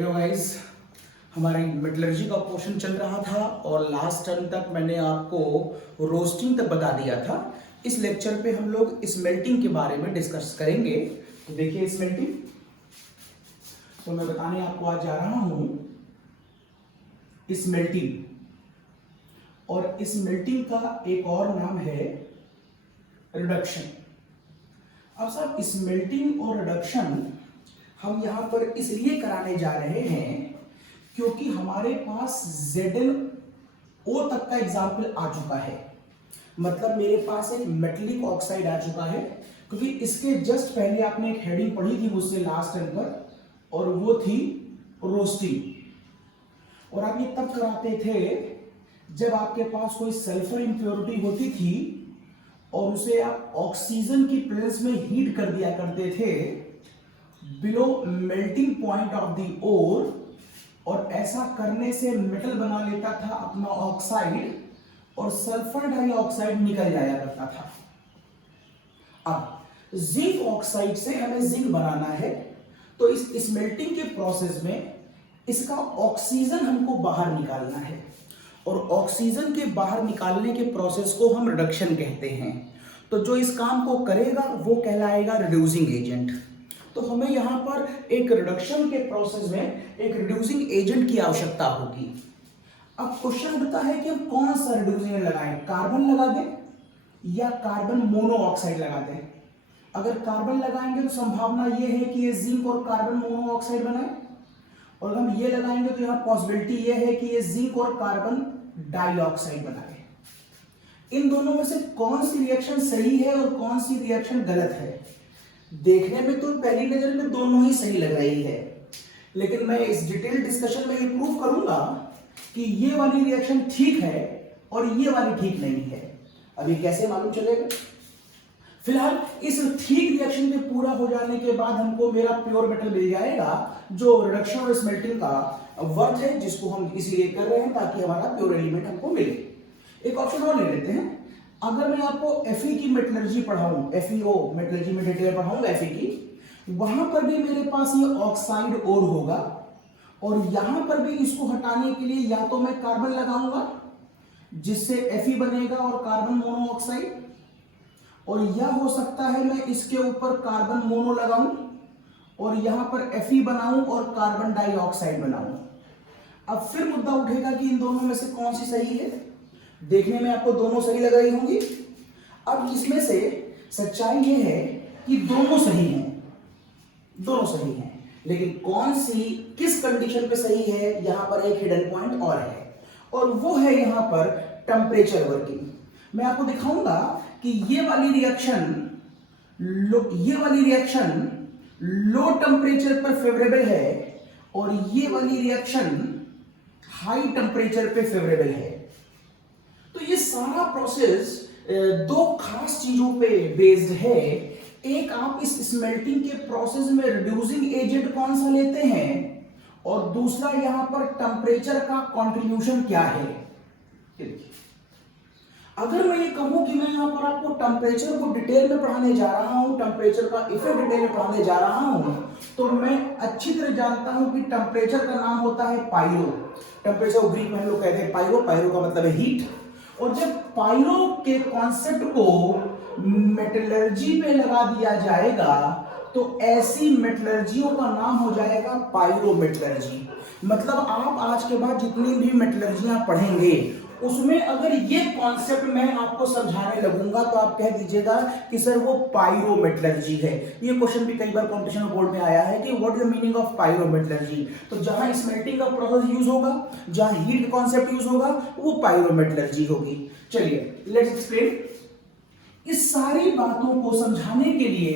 Hello guys, हमारी metallurgy का portion चल रहा था और लास्ट टर्म तक मैंने आपको रोस्टिंग तक बता दिया था। इस लेक्चर पे हम लोग स्मेल्टिंग के बारे में डिस्कस करेंगे। तो देखिए स्मेल्टिंग, तो मैं बताने आपको आज जा रहा हूं स्मेल्टिंग, और स्मेल्टिंग का एक और नाम है रिडक्शन। अब साहब स्मेल्टिंग और रिडक्शन हम यहां पर इसलिए कराने जा रहे हैं क्योंकि हमारे पास ZnO तक का एग्जाम्पल आ चुका है। मतलब मेरे पास एक मेटलिक ऑक्साइड आ चुका है, क्योंकि इसके जस्ट पहले आपने एक हेडिंग पढ़ी थी मुझसे लास्ट टाइम पर, और वो थी रोस्टिंग। और आप ये तब कराते थे जब आपके पास कोई सल्फर इंप्योरिटी होती थी और उसे आप ऑक्सीजन की प्रेजेंस में हीट कर दिया करते थे below melting point of the ore, और ऐसा करने से मेटल बना लेता था अपना ऑक्साइड और सल्फर डाइऑक्साइड निकल जाया करता था। अब जिंक ऑक्साइड से हमें जिंक बनाना है, तो इस स्मेल्टिंग के प्रोसेस में इसका ऑक्सीजन हमको बाहर निकालना है, और ऑक्सीजन के बाहर निकालने के प्रोसेस को हम रिडक्शन कहते हैं। तो जो इस काम को करेगा वो कहलाएगा रिड्यूसिंग एजेंट। तो हमें यहां पर एक रिडक्शन के प्रोसेस में एक रिड्यूसिंग एजेंट की आवश्यकता होगी। अब क्वेश्चन उठता है कि हम कौन सा रिड्यूसिंग एजेंट लगाएं, कार्बन लगा दें या कार्बन मोनोऑक्साइड लगा दें। अगर कार्बन लगाएंगे तो संभावना यह है कि ये जिंक और कार्बन मोनोऑक्साइड बनाए, और हम ये लगाएंगे तो यहां पॉसिबिलिटी ये है कि ये जिंक और कार्बन डाइऑक्साइड बनाए। इन दोनों में से कौन सी रिएक्शन सही है और कौन सी रिएक्शन गलत है? देखने में तो पहली नजर में दोनों ही सही लग रही है, लेकिन मैं इस डिटेल डिस्कशन में ये प्रूव करूंगा कि ये वाली रिएक्शन ठीक है और ये वाली ठीक नहीं है। अभी कैसे मालूम चलेगा? फिलहाल इस ठीक रिएक्शन के पूरा हो जाने के बाद हमको मेरा प्योर मेटल मिल जाएगा, जो रिडक्शन और स्मेल्टिंग का वर्क है, जिसको हम इसलिए कर रहे हैं ताकि हमारा प्योर एलिमेंट हमको मिले। एक ऑप्शन और ले लेते हैं। अगर मैं आपको Fe की मेटलर्जी पढ़ाऊं, FeO मेटलर्जी में डिटेल पढ़ाऊंगा Fe की, वहां पर भी मेरे पास ये ऑक्साइड ओर होगा, और यहां पर भी इसको हटाने के लिए या तो मैं कार्बन लगाऊंगा जिससे Fe बनेगा और कार्बन मोनोऑक्साइड, और यह हो सकता है मैं इसके ऊपर कार्बन मोनो लगाऊं और यहां पर Fe बनाऊं और कार्बन डाइऑक्साइड बनाऊं। अब फिर मुद्दा उठेगा कि इन दोनों में से कौन सी सही है। देखने में आपको दोनों सही लग रही होंगी। अब इसमें से सच्चाई यह है कि दोनों सही हैं, दोनों सही हैं, लेकिन कौन सी किस कंडीशन पे सही है, यहां पर एक हिडन पॉइंट और है, और वो है यहां पर टेम्परेचर वर्किंग। मैं आपको दिखाऊंगा कि ये वाली रिएक्शन लो टेम्परेचर पर फेवरेबल है और ये वाली रिएक्शन हाई टेम्परेचर पे फेवरेबल है। तो ये सारा प्रोसेस दो खास चीजों पे बेस्ड है। एक, आप इस स्मेल्टिंग के प्रोसेस में रिड्यूसिंग एजेंट कौन सा लेते हैं, और दूसरा यहां पर टेम्परेचर का कंट्रीब्यूशन क्या है। अगर मैं ये कहूं कि मैं यहां पर आपको टेम्परेचर को डिटेल में पढ़ाने जा रहा हूं, टेम्परेचर का इफेक्ट डिटेल में पढ़ाने जा रहा हूं, तो मैं अच्छी तरह जानता हूं कि टेम्परेचर का नाम होता है पायरो। टेम्परेचर ग्रीक में हम लोग कहते हैं पायरो, पायरो का मतलब है हीट। और जब पायरो के कॉन्सेप्ट को मेटलर्जी में लगा दिया जाएगा तो ऐसी मेटलर्जियों का नाम हो जाएगा पायरोमेटलर्जी। मतलब आप आज के बाद जितनी भी मेटलर्जियां पढ़ेंगे उसमें अगर ये कॉन्सेप्ट मैं आपको समझाने लगूंगा तो आप कह दीजिएगा कि सर वो पायरोमेटलर्जी है। ये क्वेश्चन भी कई बार कॉम्पिटिशन बोर्ड में आया है कि what is the meaning of pyrometallurgy. तो जहां स्मेल्टिंग का प्रोसेस यूज होगा, जहां हीट कॉन्सेप्ट यूज होगा, वो पायरोमेटलर्जी होगी। चलिए लेट्स एक्सप्लेन। इस सारी बातों को समझाने के लिए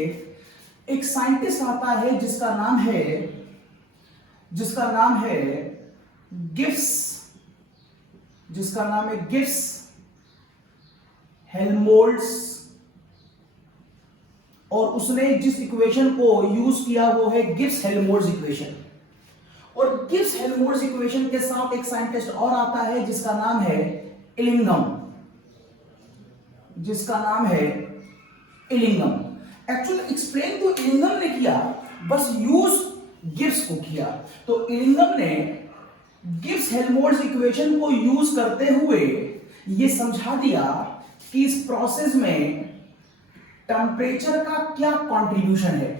एक साइंटिस्ट आता है जिसका नाम है गिब्स हेल्महोल्ट्ज, और उसने जिस इक्वेशन को यूज किया वो है गिब्स हेल्महोल्ट्ज इक्वेशन। और गिब्स हेल्महोल्ट्ज इक्वेशन के साथ एक साइंटिस्ट और आता है जिसका नाम है इलिंगम। एक्चुअली एक्सप्लेन तो इलिंगम ने किया, बस यूज गिब्स को किया। तो इलिंगम ने गिब्स हेल्महोल्ट्ज इक्वेशन को यूज करते हुए यह समझा दिया कि इस प्रोसेस में टेम्परेचर का क्या कंट्रीब्यूशन है।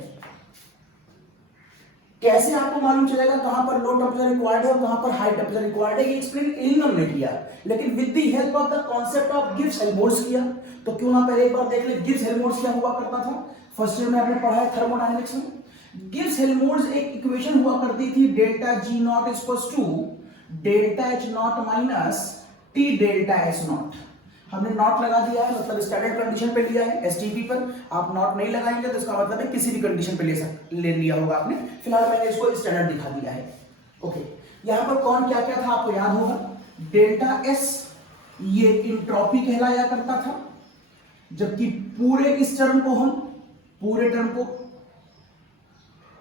कैसे आपको मालूम चलेगा कहां पर लो टेम्परेचर रिक्वायर्ड है और कहां पर हाई टेम्परेचर रिक्वायर्ड है, ये एक्सप्लेन इलिंगम ने किया, लेकिन with the help of the concept of Gibbs Helmholtz किया। तो क्यों ना पहले एक बार देख ले गिब्स हेल्महोल्ट्ज क्या हुआ करता था। फर्स्ट ईयर में आपने पढ़ा है थर्मोडायनेमिक्स में। गिब्स हेल्महोल्ट्ज एक इक्वेशन हुआ करती थी, delta G not equals to delta H not minus T delta S not. हमने नॉट लगा दिया है, मतलब स्टैंडर्ड कंडीशन पे लिया है एसटीपी पर। आप नॉट नहीं लगाएंगे तो इसका मतलब है किसी भी कंडीशन पे ले लिया होगा आपने। फिलहाल मैंने इसको स्टैंडर्ड दिखा दिया है। ओके, यहां पर कौन क्या क्या था आपको याद होगा। डेल्टा एस ये इंट्रोपी कहलाया करता था, जबकि पूरे इस टर्म को हम पूरे टर्म को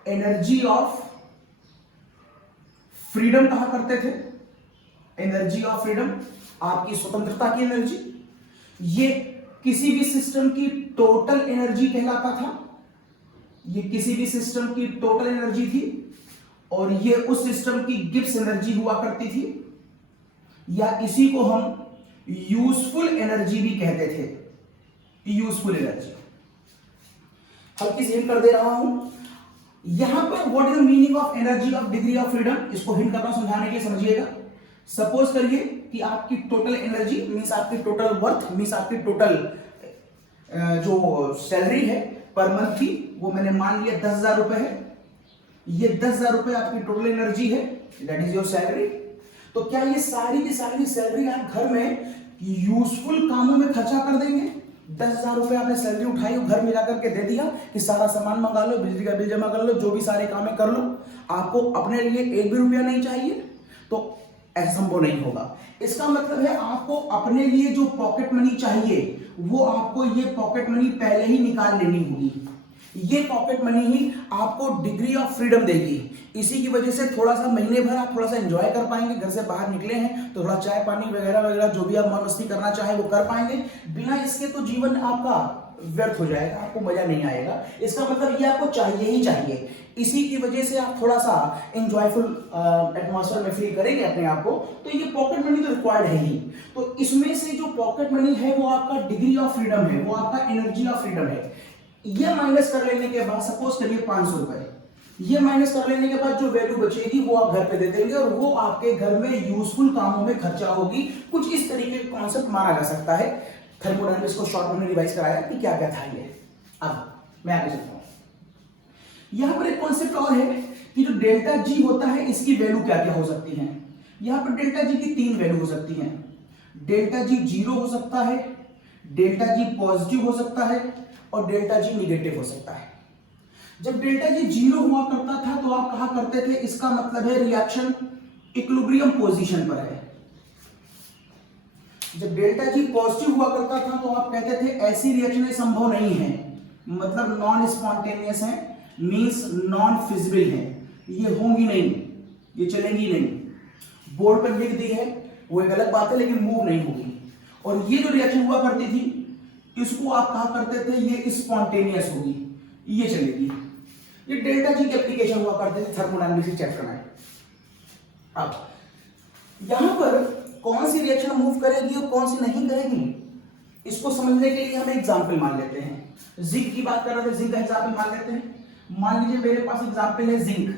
एनर्जी ऑफ फ्रीडम कहा करते थे। एनर्जी ऑफ फ्रीडम, आपकी स्वतंत्रता की एनर्जी। ये किसी भी सिस्टम की टोटल एनर्जी कहलाता था। ये किसी भी सिस्टम की टोटल एनर्जी थी और ये उस सिस्टम की गिब्स एनर्जी हुआ करती थी, या इसी को हम यूजफुल एनर्जी भी कहते थे। यूजफुल एनर्जी हल्की सी हिंट कर दे रहा हूं यहां पर। What is the meaning of energy of degree of freedom, इसको हिंट कर रहा हूं समझाने के लिए, समझिएगा। सपोज करिए कि आपकी टोटल एनर्जी मींस आपकी टोटल वर्थ मींस आपकी टोटल जो सैलरी है पर मंथ की, वो मैंने मान लिया 10,000 रुपए है। ये 10,000 रुपए आपकी टोटल एनर्जी है, दैट इज योर सैलरी। तो क्या ये सारी की सारी सैलरी आप घर में यूजफुल कामों में खर्चा कर देंगे। 10,000 रुपए आपने सैलरी उठाई और घर में जाकर के दे दिया कि सारा सामान मंगा लो, बिजली का बिल जमा कर लो, जो भी सारे काम कर लो, आपको अपने लिए एक भी रुपया नहीं चाहिए, तो ऐसा संभव नहीं होगा। इसका मतलब है आपको अपने लिए जो पॉकेट मनी चाहिए वो आपको ये पॉकेट मनी पहले ही निकाल लेनी होगी। ये पॉकेट मनी ही आपको डिग्री ऑफ फ्रीडम देगी। इसी की वजह से थोड़ा सा महीने भर आप थोड़ा सा एंजॉय कर पाएंगे। घर से बाहर निकले हैं तो थोड़ा चाय पानी वगैरह वगैरह जो भी आप मौज मस्ती करना चाहें वो कर पाएंगे। बिना इसके तो जीवन आपका व्यर्थ हो जाएगा, आपको मजा नहीं आएगा। इसका मतलब ये आपको चाहिए ही चाहिए। इसी की वजह से आप थोड़ा सा एंजॉयफुल एटमॉस्फेयर में फील करेंगे अपने आप को, तो ये पॉकेट मनी तो रिक्वायर्ड है ही। तो इसमें से जो पॉकेट मनी है वो आपका डिग्री ऑफ फ्रीडम है, वो आपका एनर्जी ऑफ फ्रीडम है। ये माइनस कर लेने के बाद सपोज करिए 500 रुपए, ये माइनस कर लेने के बाद जो वैल्यू बचेगी वो आप घर पे दे देंगे और वो आपके घर में यूजफुल कामों में खर्चा होगी। कुछ इस तरीके का कॉन्सेप्ट माना जा सकता है। थर्मोडायनामिक्स को शॉर्ट में रिवाइज कराया कि क्या क्या था ये। अब मैं आगे चलता हूं। यहां पर एक कॉन्सेप्ट और है कि जो डेल्टा जी होता है इसकी वैल्यू क्या क्या हो सकती है। यहां पर डेल्टा जी की 3 वैल्यू हो सकती हैं। डेल्टा जी 0 हो सकता है, डेल्टा जी पॉजिटिव हो सकता है और डेल्टा जी निगेटिव हो सकता है। जब डेल्टा जी 0 हुआ करता था तो आप कहा करते थे इसका मतलब है रिएक्शन इक्विलिब्रियम पोजीशन पर है। जब डेल्टा जी पॉजिटिव हुआ करता था तो आप कहते थे ऐसी रिएक्शन संभव नहीं है, मतलब नॉन स्पॉन्टेनियस है, मींस नॉन फिजिबल है, ये होंगी नहीं, ये चलेंगी नहीं। बोर्ड पर लिख दी है वो एक अलग बात है, लेकिन मूव नहीं होगी। और ये जो रिएक्शन हुआ करती थी इसको आप कहा करते थे ये स्पॉन्टेनियस होगी, ये चलेगी। ये डेल्टा जी की एप्लीकेशन हुआ करते थे थर्मोडायनामिक्स चैप्टर में। अब यहां पर कौन सी रिएक्शन मूव करेगी और कौन सी नहीं करेगी, इसको समझने के लिए हम एग्जांपल मान लेते हैं। जिंक की बात कर रहे थे, जिंक का एग्जांपल मान लेते हैं। मान लीजिए मेरे पास एग्जांपल है जिंक,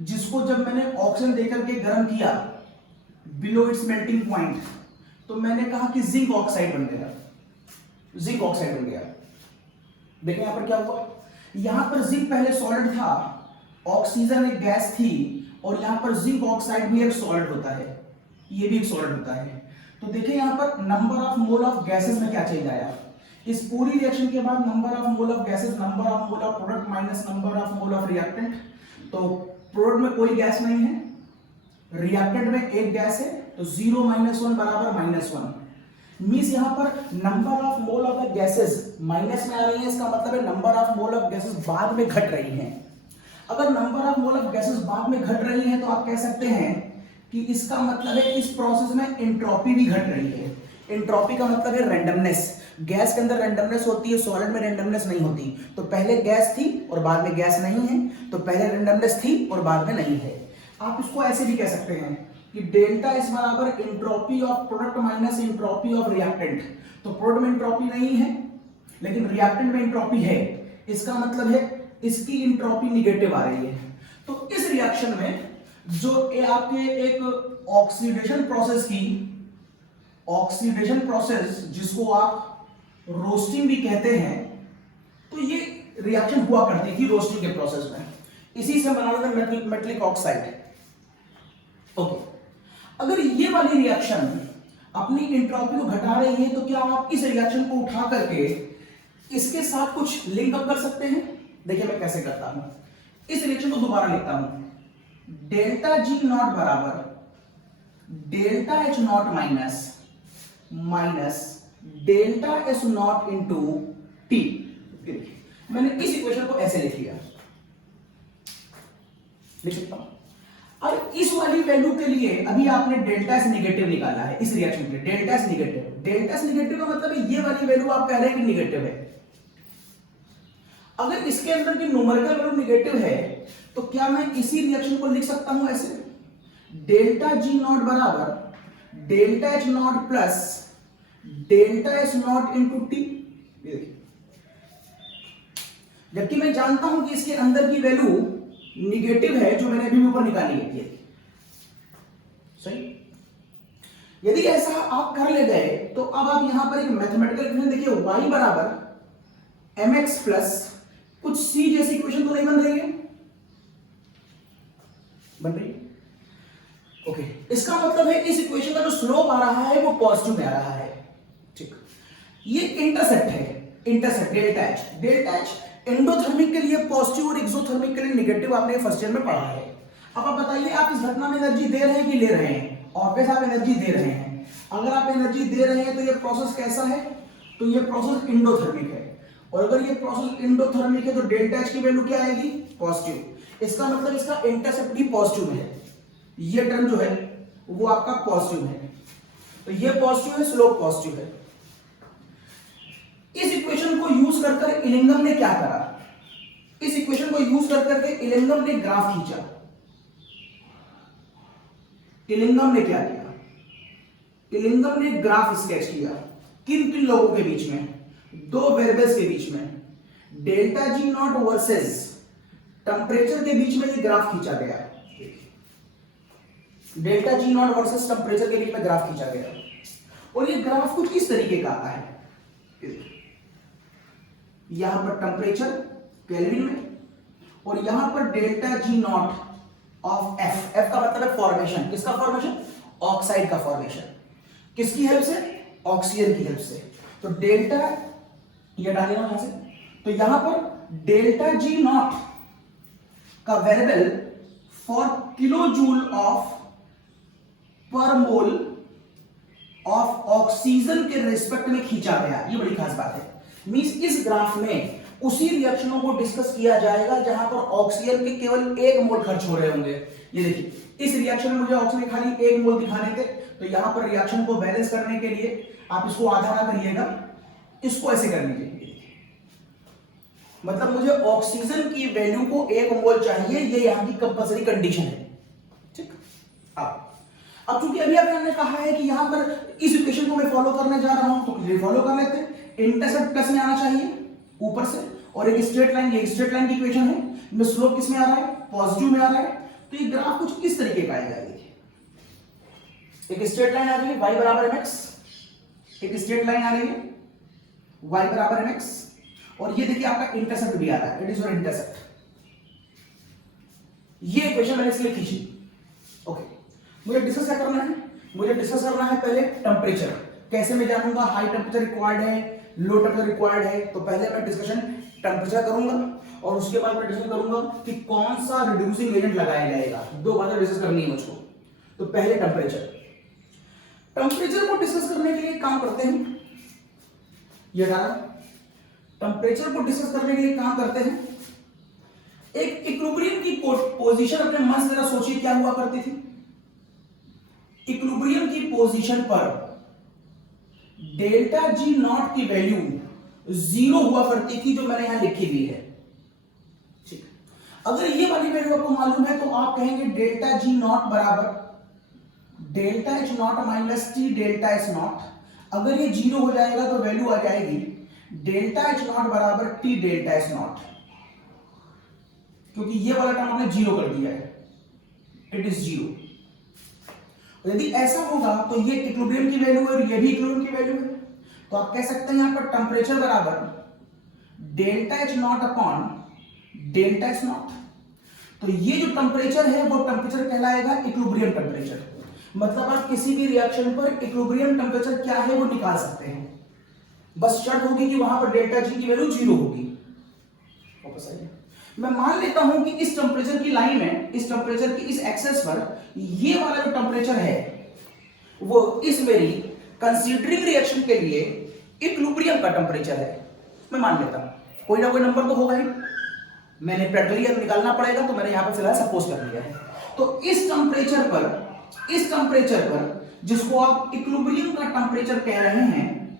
जिसको जब मैंने ऑक्सीजन देकर के गर्म किया बिलो इट्स मेल्टिंग पॉइंट, तो मैंने कहा कि जिंक ऑक्साइड बन गया, जिंक ऑक्साइड बन गया। देखिए यहां पर क्या हुआ, यहां पर जिंक पहले सॉलिड था, ऑक्सीजन एक गैस थी, और यहां पर जिंक ऑक्साइड भी एक सॉलिड होता है, ये भी एक सॉलिड होता है। तो देखिए यहां पर number of mole of gases में क्या चेंज आया। इस पूरी रिएक्शन के बाद number of mole of gases, number of mole of product minus number of mole of reactant. तो प्रोडक्ट में कोई गैस नहीं है, रिएक्टेंट में एक गैस है, तो 0 - 1 बराबर -1। मींस यहां पर number of mole of the gases minus में आ रही है, इसका मतलब है number of mole of gases बाद में घट रही हैं। अगर number of mole of gases बाद में घट रही है तो आप कह सकते हैं कि इसका मतलब है इस प्रोसेस में एंट्रोपी भी घट रही है। एंट्रोपी का मतलब है रैंडमनेस। गैस के अंदर रैंडमनेस होती है, सॉलिड में रैंडमनेस नहीं होती। तो पहले गैस थी और बाद में गैस नहीं है, तो पहले रैंडमनेस थी और बाद में नहीं है। आप इसको ऐसे भी कह सकते हैं कि डेल्टा इज बराबर entropy of product minus entropy of reactant. तो प्रोडक्ट में एंट्रोपी नहीं है लेकिन रिएक्टेंट में एंट्रोपी है, इसका मतलब है इसकी एंट्रोपी निगेटिव आ रही है। तो इस रिएक्शन में जो आपके एक ऑक्सीडेशन प्रोसेस जिसको आप रोस्टिंग भी कहते हैं, तो ये रिएक्शन हुआ करती थी रोस्टिंग के प्रोसेस में, इसी से बना था मेटलिक ऑक्साइड। ओके, अगर ये वाली रिएक्शन अपनी एंट्रोपी को घटा रही है तो क्या आप इस रिएक्शन को उठा करके इसके साथ कुछ लिंक अप कर सकते हैं? देखिए मैं कैसे करता हूं, इस रिएक्शन को दोबारा लिखता हूं, डेल्टा जी नॉट बराबर delta H not minus delta S not into T. मैंने इस इक्वेशन को ऐसे लिख लिया, लिख सकता हूं। अब इस वाली वैल्यू के लिए अभी आपने डेल्टा एस निगेटिव निकाला है, इस रिएक्शन के लिए डेल्टा एस निगेटिव का मतलब है ये वाली वैल्यू आप कह रहे हैं कि निगेटिव है। अगर इसके अंदर की न्यूमेरिकल वैल्यू निगेटिव है तो क्या मैं इसी रिएक्शन को लिख सकता हूं ऐसे, डेल्टा जी नॉट बराबर delta H not plus delta S not into T. जबकि मैं जानता हूं कि इसके अंदर की वैल्यू निगेटिव है जो मैंने अभी ऊपर निकाली है। सही, यदि ऐसा आप कर ले गए तो अब आप यहां पर एक मैथमेटिकल इक्वेशन देखिए, y बराबर mx प्लस कुछ c जैसी इक्वेशन तो नहीं बन रही है? बन रही है। ओके, इसका मतलब है इस इक्वेशन का जो स्लोप आ रहा है वो पॉजिटिव में आ रहा है। ठीक, ये इंटरसेप्ट है, इंटरसेप्ट डेल्टा एच एंडोथर्मिक के लिए पॉजिटिव और एक्सोथर्मिक के लिए नेगेटिव, आपने फर्स्ट ईयर में पढ़ा है। अब आप बताइए आप इस घटना में एनर्जी दे रहे हैं कि ले रहे हैं? ऑब्वियस आप एनर्जी दे रहे हैं। अगर आप एनर्जी दे रहे हैं तो ये प्रोसेस कैसा है? तो ये प्रोसेस इंडोथर्मिक है, और अगर ये प्रोसेस इंडोथर्मिक है तो डेल्टा एच की वैल्यू क्या आएगी? पॉजिटिव। इसका मतलब इसका इंटरसेप्ट भी पॉजिटिव है, ये टर्म जो है वो आपका पॉजिटिव है, तो ये पॉजिटिव है, स्लोप पॉजिटिव है। इस इक्वेशन को यूज कर इलिंगम ने क्या करा? इस इक्वेशन को यूज करके इलिंगम ने ग्राफ खींचा। इलिंगम ने क्या किया? इलिंगम ने ग्राफ स्केच किया। किन किन लोगों के बीच में? दो वेरिएबल्स के बीच में, delta G not versus temperature के बीच में ये ग्राफ खींचा गया। Delta G not versus temperature के बीच में ग्राफ खींचा गया, और ये ग्राफ कुछ इस तरीके का आता है। यहां पर टेंपरेचर केल्विन में, और यहां पर delta G not of F का मतलब है फॉर्मेशन। किसका फॉर्मेशन? ऑक्साइड का फॉर्मेशन। किसकी हेल्प से? ऑक्सीजन की हेल्प से। तो डेल्टा, ये डालेगा यहां से, तो यहां पर डेल्टा जी नॉट का variable for kilo joule of पर मोल ऑफ ऑक्सीजन के रिस्पेक्ट में खींचा गया। ये बड़ी खास बात है। मींस इस ग्राफ में उसी रिएक्शनों को डिस्कस किया जाएगा जहां पर ऑक्सीजन के केवल 1 मोल खर्च हो रहे होंगे। ये देखिए, इस रिएक्शन में मुझे ऑक्सीजन खाली 1 मोल दिखाने थे, तो यहां पर रिएक्शन को बैलेंस करने के लिए आप इसको आधा ना करिएगा, इसको ऐसे कर लीजिए। मतलब मुझे ऑक्सीजन की वैल्यू को 1 मोल चाहिए, ये यहां की कंपल्सरी कंडीशन है। ठीक, अब चूंकि अभी आपने कहा है कि यहां पर इस इक्वेशन को मैं फॉलो करने जा रहा हूं, तो ये फॉलो कर लेते हैं। इंटरसेप्ट प्लस में आना चाहिए ऊपर से, और एक स्ट्रेट लाइन, ये स्ट्रेट लाइन की इक्वेशन है, इसमें स्लोप किस में आ रहा है? पॉजिटिव में आ रहा है। तो ये ग्राफ कुछ इस तरीके का आएगा। एक स्ट्रेट लाइन आ रही है y बराबर mx, एक स्ट्रेट लाइन आ रही है y बराबर mx, और ये देखिए आपका इंटरसेप्ट भी आ रहा है, इट इज योर इंटरसेप्ट। ये इक्वेशन मैंने इसलिए खींची। ओके, मुझे डिस्कस क्या करना है? मुझे डिस्कस करना है पहले टेंपरेचर। कैसे मैं जानूंगा हाई टेंपरेचर रिक्वायर्ड है, लो टेंपरेचर रिक्वायर्ड है? तो पहले मैं डिस्कशन टेंपरेचर करूंगा, और उसके बाद मैं डिस्कस करूंगा कि कौन सा रिड्यूसिंग एजेंट लगाया जाएगा। 2 बातें डिस्कस करनी है मुझको। तो पहले टेंपरेचर को डिस्कस करने के लिए काम करते हैं, ये डाला। टेंपरेचर को डिस्कस करने के लिए काम करते हैं। एक इक्विलिब्रियम की पोजीशन अपने मन से जरा सोचिए क्या हुआ करती थी। इक्विलिब्रियम की पोजीशन पर डेल्टा जी नॉट की वैल्यू 0 हुआ करती थी, जो मैंने यहां लिखी हुई है। ठीक, अगर ये वाली वैल्यू आपको मालूम है तो आप कहेंगे डेल्टा जी नॉट बराबर delta H not minus T delta H not. अगर ये 0 हो जाएगा तो वैल्यू आ जाएगी डेल्टा एच नॉट बराबर टी डेल्टा एच नॉट, क्योंकि ये वाला टर्म आपने 0 कर दिया है, इट इज 0। यदि ऐसा होगा तो ये इक्विलिब्रियम की वैल्यू है और ये भी इक्विलिब्रियम की वैल्यू है, तो आप कह सकते हैं यहां पर टेंपरेचर बराबर delta H not upon delta H not. तो ये जो टेंपरेचर है वो टेंपरेचर कहलाएगा इक्विलिब्रियम टेंपरेचर। मतलब आप किसी भी रिएक्शन पर इक्विलिब्रियम टेंपरेचर क्या है वो निकाल सकते हैं, बस शर्त होगी कि वहां पर डेल्टा जी की वैल्यू 0 होगी। वापस आइए, मैं मान लेता हूं कि इस टेंपरेचर की लाइन में, इस टेंपरेचर की इस एक्सेस पर ये वाला जो टेंपरेचर है वो इस मेरी कंसीडरिंग रिएक्शन के लिए इक्विलिब्रियम का टेंपरेचर है। मैं मान लेता हूं, कोई ना कोई नंबर तो होगा ही, मैंने प्रैक्टिकली निकालना पड़ेगा, तो मैंने यहां पर फिलहाल सपोज कर लिया है। तो इस टेंपरेचर पर जिसको आप इक्विलिब्रियम का टेंपरेचर कह रहे हैं,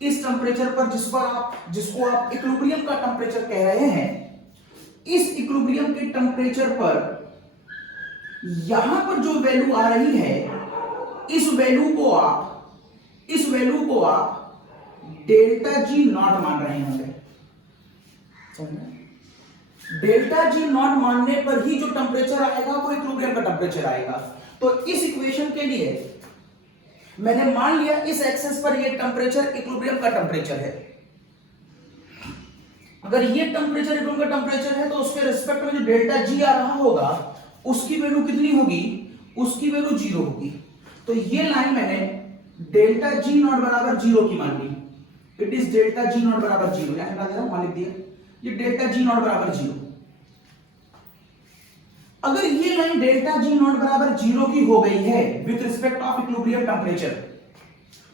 इस टेंपरेचर पर जिसको आप इक्विलिब्रियम का टेंपरेचर कह रहे हैं, इस इक्विलिब्रियम के टेंपरेचर पर यहां पर जो वैल्यू आ रही है, इस वैल्यू को आप डेल्टा जी नॉट मान रहे होंगे। डेल्टा जी नॉट मानने पर ही जो टेंपरेचर आएगा वो इक्विलिब्रियम का टेंपरेचर आएगा। तो इस इक्वेशन के लिए मैंने मान लिया इस एक्सेस पर ये टेंपरेचर इक्विलिब्रियम का टेंपरेचर है। अगर ये टेंपरेचर इक्विलिब्रियम का टेंपरेचर है तो उसके रिस्पेक्ट में जो डेल्टा जी आ रहा होगा उसकी वैल्यू कितनी होगी? उसकी वैल्यू 0 होगी। तो ये लाइन मैंने डेल्टा जी नॉट बराबर 0 की मान ली। It is delta G naught बराबर 0, यहां हटा दे रहा हूं, मान लिख दिया ये डेल्टा जी नॉट बराबर 0। अगर ये लाइन डेल्टा जी नॉट बराबर 0 की हो गई है with respect of equilibrium temperature,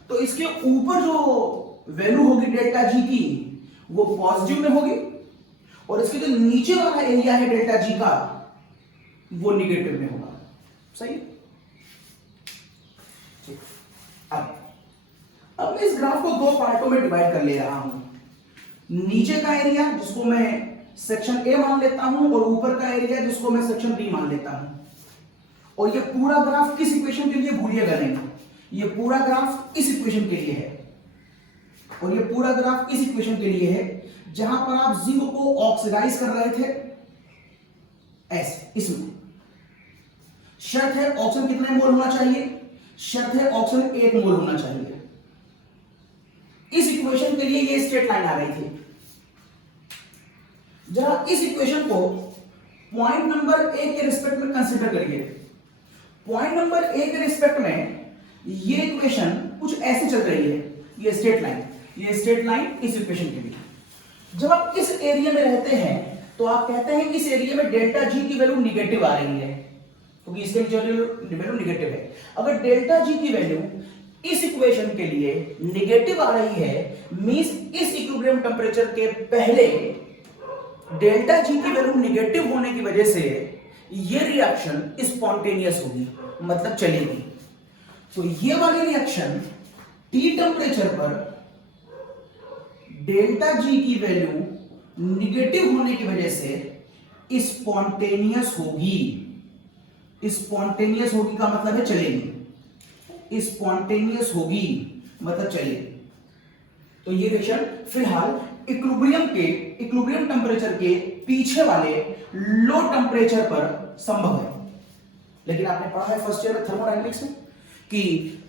तो इसके ऊपर जो वैल्यू होगी डेल्टा जी की वो पॉजिटिव में होगी, और इसके जो नीचे वाला एरिया है डेल्टा जी का वो निगेटिव में होगा। सही? अब मैं इस ग्राफ को 2 पार्टों में डिवाइड कर ले रहा हूं। नीचे का एरिया जिसको मैं सेक्शन ए मान लेता हूं, और ऊपर का एरिया जिसको मैं सेक्शन बी मान लेता हूं। और ये पूरा ग्राफ किस इक्वेशन के लिए भूलिएगा नहीं, ये पूरा ग्राफ इस इक्वेशन के लिए है, और ये पूरा ग्राफ इस इक्वेशन के लिए है जहां पर आप जिंक को ऑक्सीडाइज कर रहे थे ऐसे। इसमें शर्त है ऑक्सीजन कितने मोल होना चाहिए? शर्त है ऑक्सीजन 1 मोल होना चाहिए। इस इक्वेशन के लिए ये स्ट्रेट लाइन आ रही थी। जरा इस इक्वेशन को पॉइंट नंबर ए के रिस्पेक्ट में कंसीडर करिए। पॉइंट नंबर ए के रिस्पेक्ट में ये इक्वेशन कुछ ऐसे चल रही है, ये स्ट्रेट लाइन इस इक्वेशन के लिए। जब आप इस एरिया में रहते हैं तो आप कहते हैं इस एरिया में डेल्टा जी की वैल्यू निगेटिव आ रही है, क्योंकि इसके वैल्यू निगेटिव है। अगर डेल्टा जी की वैल्यू इस इक्वेशन के लिए निगेटिव आ रही है, मींस इस इक्विलिब्रियम टेंपरेचर के पहले डेल्टा जी की वैल्यू निगेटिव होने की वजह से ये रिएक्शन स्पॉन्टेनियस होगी, मतलब चलेगी। तो ये वाली रिएक्शन टी टेंपरेचर पर डेल्टा जी की वैल्यू निगेटिव होने की वजह से स्पॉन्टेनियस होगी। स्पॉन्टेनियस होगी का मतलब है चलेगी, स्पॉन्टेनियस होगी मतलब चलेगी। तो ये रिएक्शन फिलहाल इक्विलिब्रियम टेंपरेचर के पीछे वाले लो टेंपरेचर पर संभव है। लेकिन आपने पढ़ा है फर्स्ट ईयर में थर्मोडायनेमिक्स में कि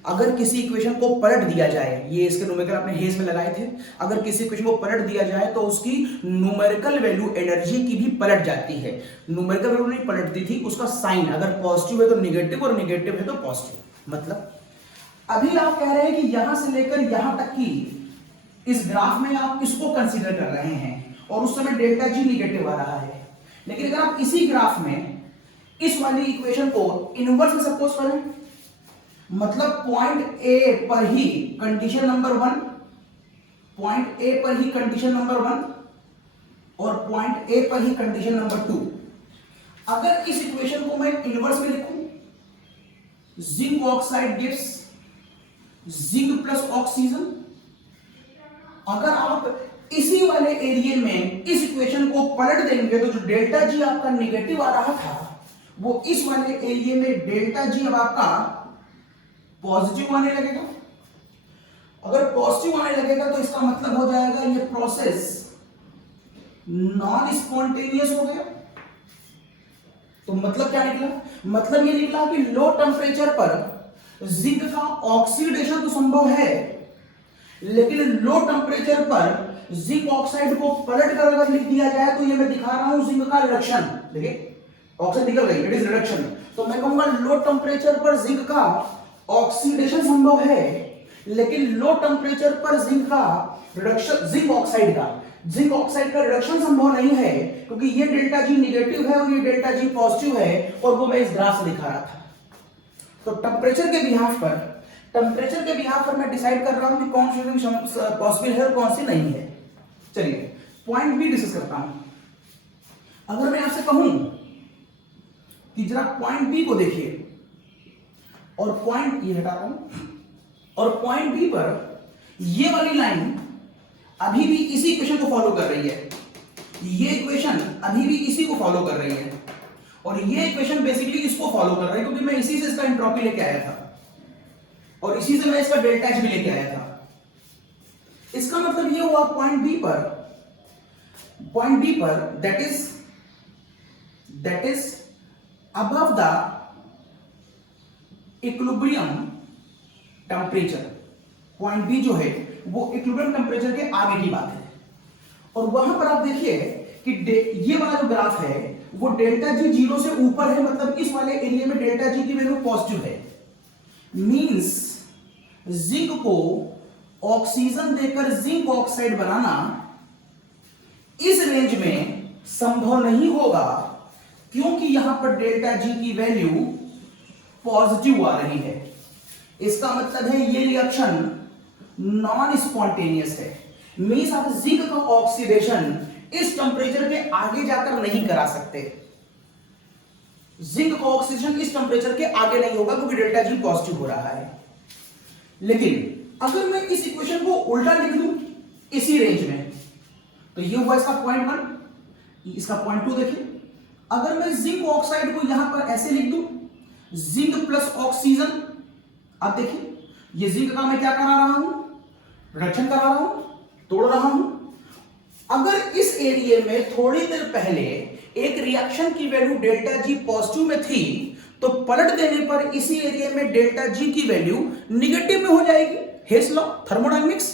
अगर किसी इक्वेशन को पलट दिया जाए, ये इसके न्यूमेरिकल आपने हेस में लगाए थे, अगर किसी इक्वेशन को पलट दिया जाए तो उसकी न्यूमेरिकल वैल्यू एनर्जी की भी पलट जाती है। न्यूमेरिकल वैल्यू नहीं पलटती थी, उसका साइन अगर पॉजिटिव है तो निगेटिव और निगेटिव है तो पॉजिटिव। मतलब अभी आप कह रहे हैं कि यहां से लेकर यहां तक की इस ग्राफ में आप इसको कंसीडर कर रहे हैं और उस समय डेल्टा जी निगेटिव आ रहा है। लेकिन अगर आप इसी ग्राफ में इस वाली इक्वेशन को इनवर्स में सपोज करें, मतलब पॉइंट ए पर ही कंडीशन नंबर 1, पॉइंट ए पर ही कंडीशन नंबर 1 और पॉइंट ए पर ही कंडीशन नंबर 2, अगर इस इक्वेशन को मैं इनवर्स में लिखूं, zinc oxide gives zinc plus oxygen. अगर आप इसी वाले एरिया में इस इक्वेशन को पलट देंगे तो जो डेल्टा जी आपका नेगेटिव आ रहा था वो इस वाले एरिया में डेल्टा जी अब आपका पॉजिटिव आने लगेगा। अगर पॉजिटिव आने लगेगा तो इसका मतलब हो जाएगा ये प्रोसेस नॉन स्पॉन्टेनियस हो गया। तो मतलब क्या निकला? मतलब ये निकला कि लो टेम्परेचर पर जिंक का ऑक्सीडेशन तो संभव है, लेकिन लो टेम्परेचर पर जिंक ऑक्साइड को पलट कर अगर लिख दिया जाए तो ये मैं दिखा रहा हूं जिंक का रिडक्शन। देखिए ऑक्साइड निकल गई, इट इज रिडक्शन। तो मैं कहूंगा लो टेम्परेचर पर जिंक का ऑक्सीडेशन संभव है, लेकिन लो टेम्परेचर पर जिंक का रिडक्शन, जिंक ऑक्साइड का रिडक्शन संभव नहीं है, क्योंकि ये डेल्टा जी नेगेटिव है और ये डेल्टा जी पॉजिटिव है, और वो मैं इस ग्राफ से दिखा रहा था। तो टेम्परेचर के बिहाफ पर मैं डिसाइड कर रहा हूं कि कौन सी पॉसिबल है और कौन सी नहीं है। चलिए पॉइंट बी डिस्कस करता हूं। अगर मैं आपसे कहूं कि जरा पॉइंट बी को देखिए, और पॉइंट ये हटा रहा हूं, और पॉइंट बी पर ये वाली लाइन अभी भी इसी इक्वेशन को फॉलो कर रही है। ये इक्वेशन अभी भी इसी को फॉलो कर रही है, और ये इक्वेशन बेसिकली इसको फॉलो कर रही है, क्योंकि मैं इसी से इसका एंट्रोपी लेके आया था और इसी से मैं इसका डेल्टा एच भी लेके आया था। इसका मतलब ये हुआ पॉइंट बी पर that is above the equilibrium temperature. Point B जो है वो इक्विलिब्रियम टेम्परेचर के आगे की बात है। और वहां पर आप देखिए कि ये वाला जो ग्राफ है वो डेल्टा जी 0 से ऊपर है, मतलब इस वाले एरिया में डेल्टा जी की वैल्यू पॉजिटिव है। मींस जिंक को ऑक्सीजन देकर जिंक ऑक्साइड बनाना इस रेंज में संभव नहीं होगा, क्योंकि यहां पर डेल्टा जी की वैल्यू पॉजिटिव आ रही है। इसका मतलब है ये रिएक्शन नॉन स्पॉन्टेनियस है। मींस आप जिंक का ऑक्सीडेशन इस टेम्परेचर के आगे जाकर नहीं करा सकते। जिंक का ऑक्सीडेशन इस टेम्परेचर के आगे नहीं होगा, क्योंकि डेल्टा जी पॉजिटिव हो रहा है। लेकिन अगर मैं इस इक्वेशन को उल्टा लिख दूं इसी रेंज में, तो ये हुआ इसका पॉइंट 1, इसका पॉइंट 2 देखिए। अगर मैं जिंक ऑक्साइड को यहां पर ऐसे लिख दूं, जिंक प्लस ऑक्सीजन, आप देखिए ये जिंक का मैं क्या करा रहा हूं, रिडक्शन करा रहा हूं, तोड़ रहा हूं। अगर इस एरिया में थोड़ी देर पहले एक रिएक्शन की वैल्यू डेल्टा जी पॉजिटिव में थी, तो पलट देने पर इसी एरिया में डेल्टा जी की वैल्यू निगेटिव में हो जाएगी। हेस लॉ, थर्मोडायनेमिक्स,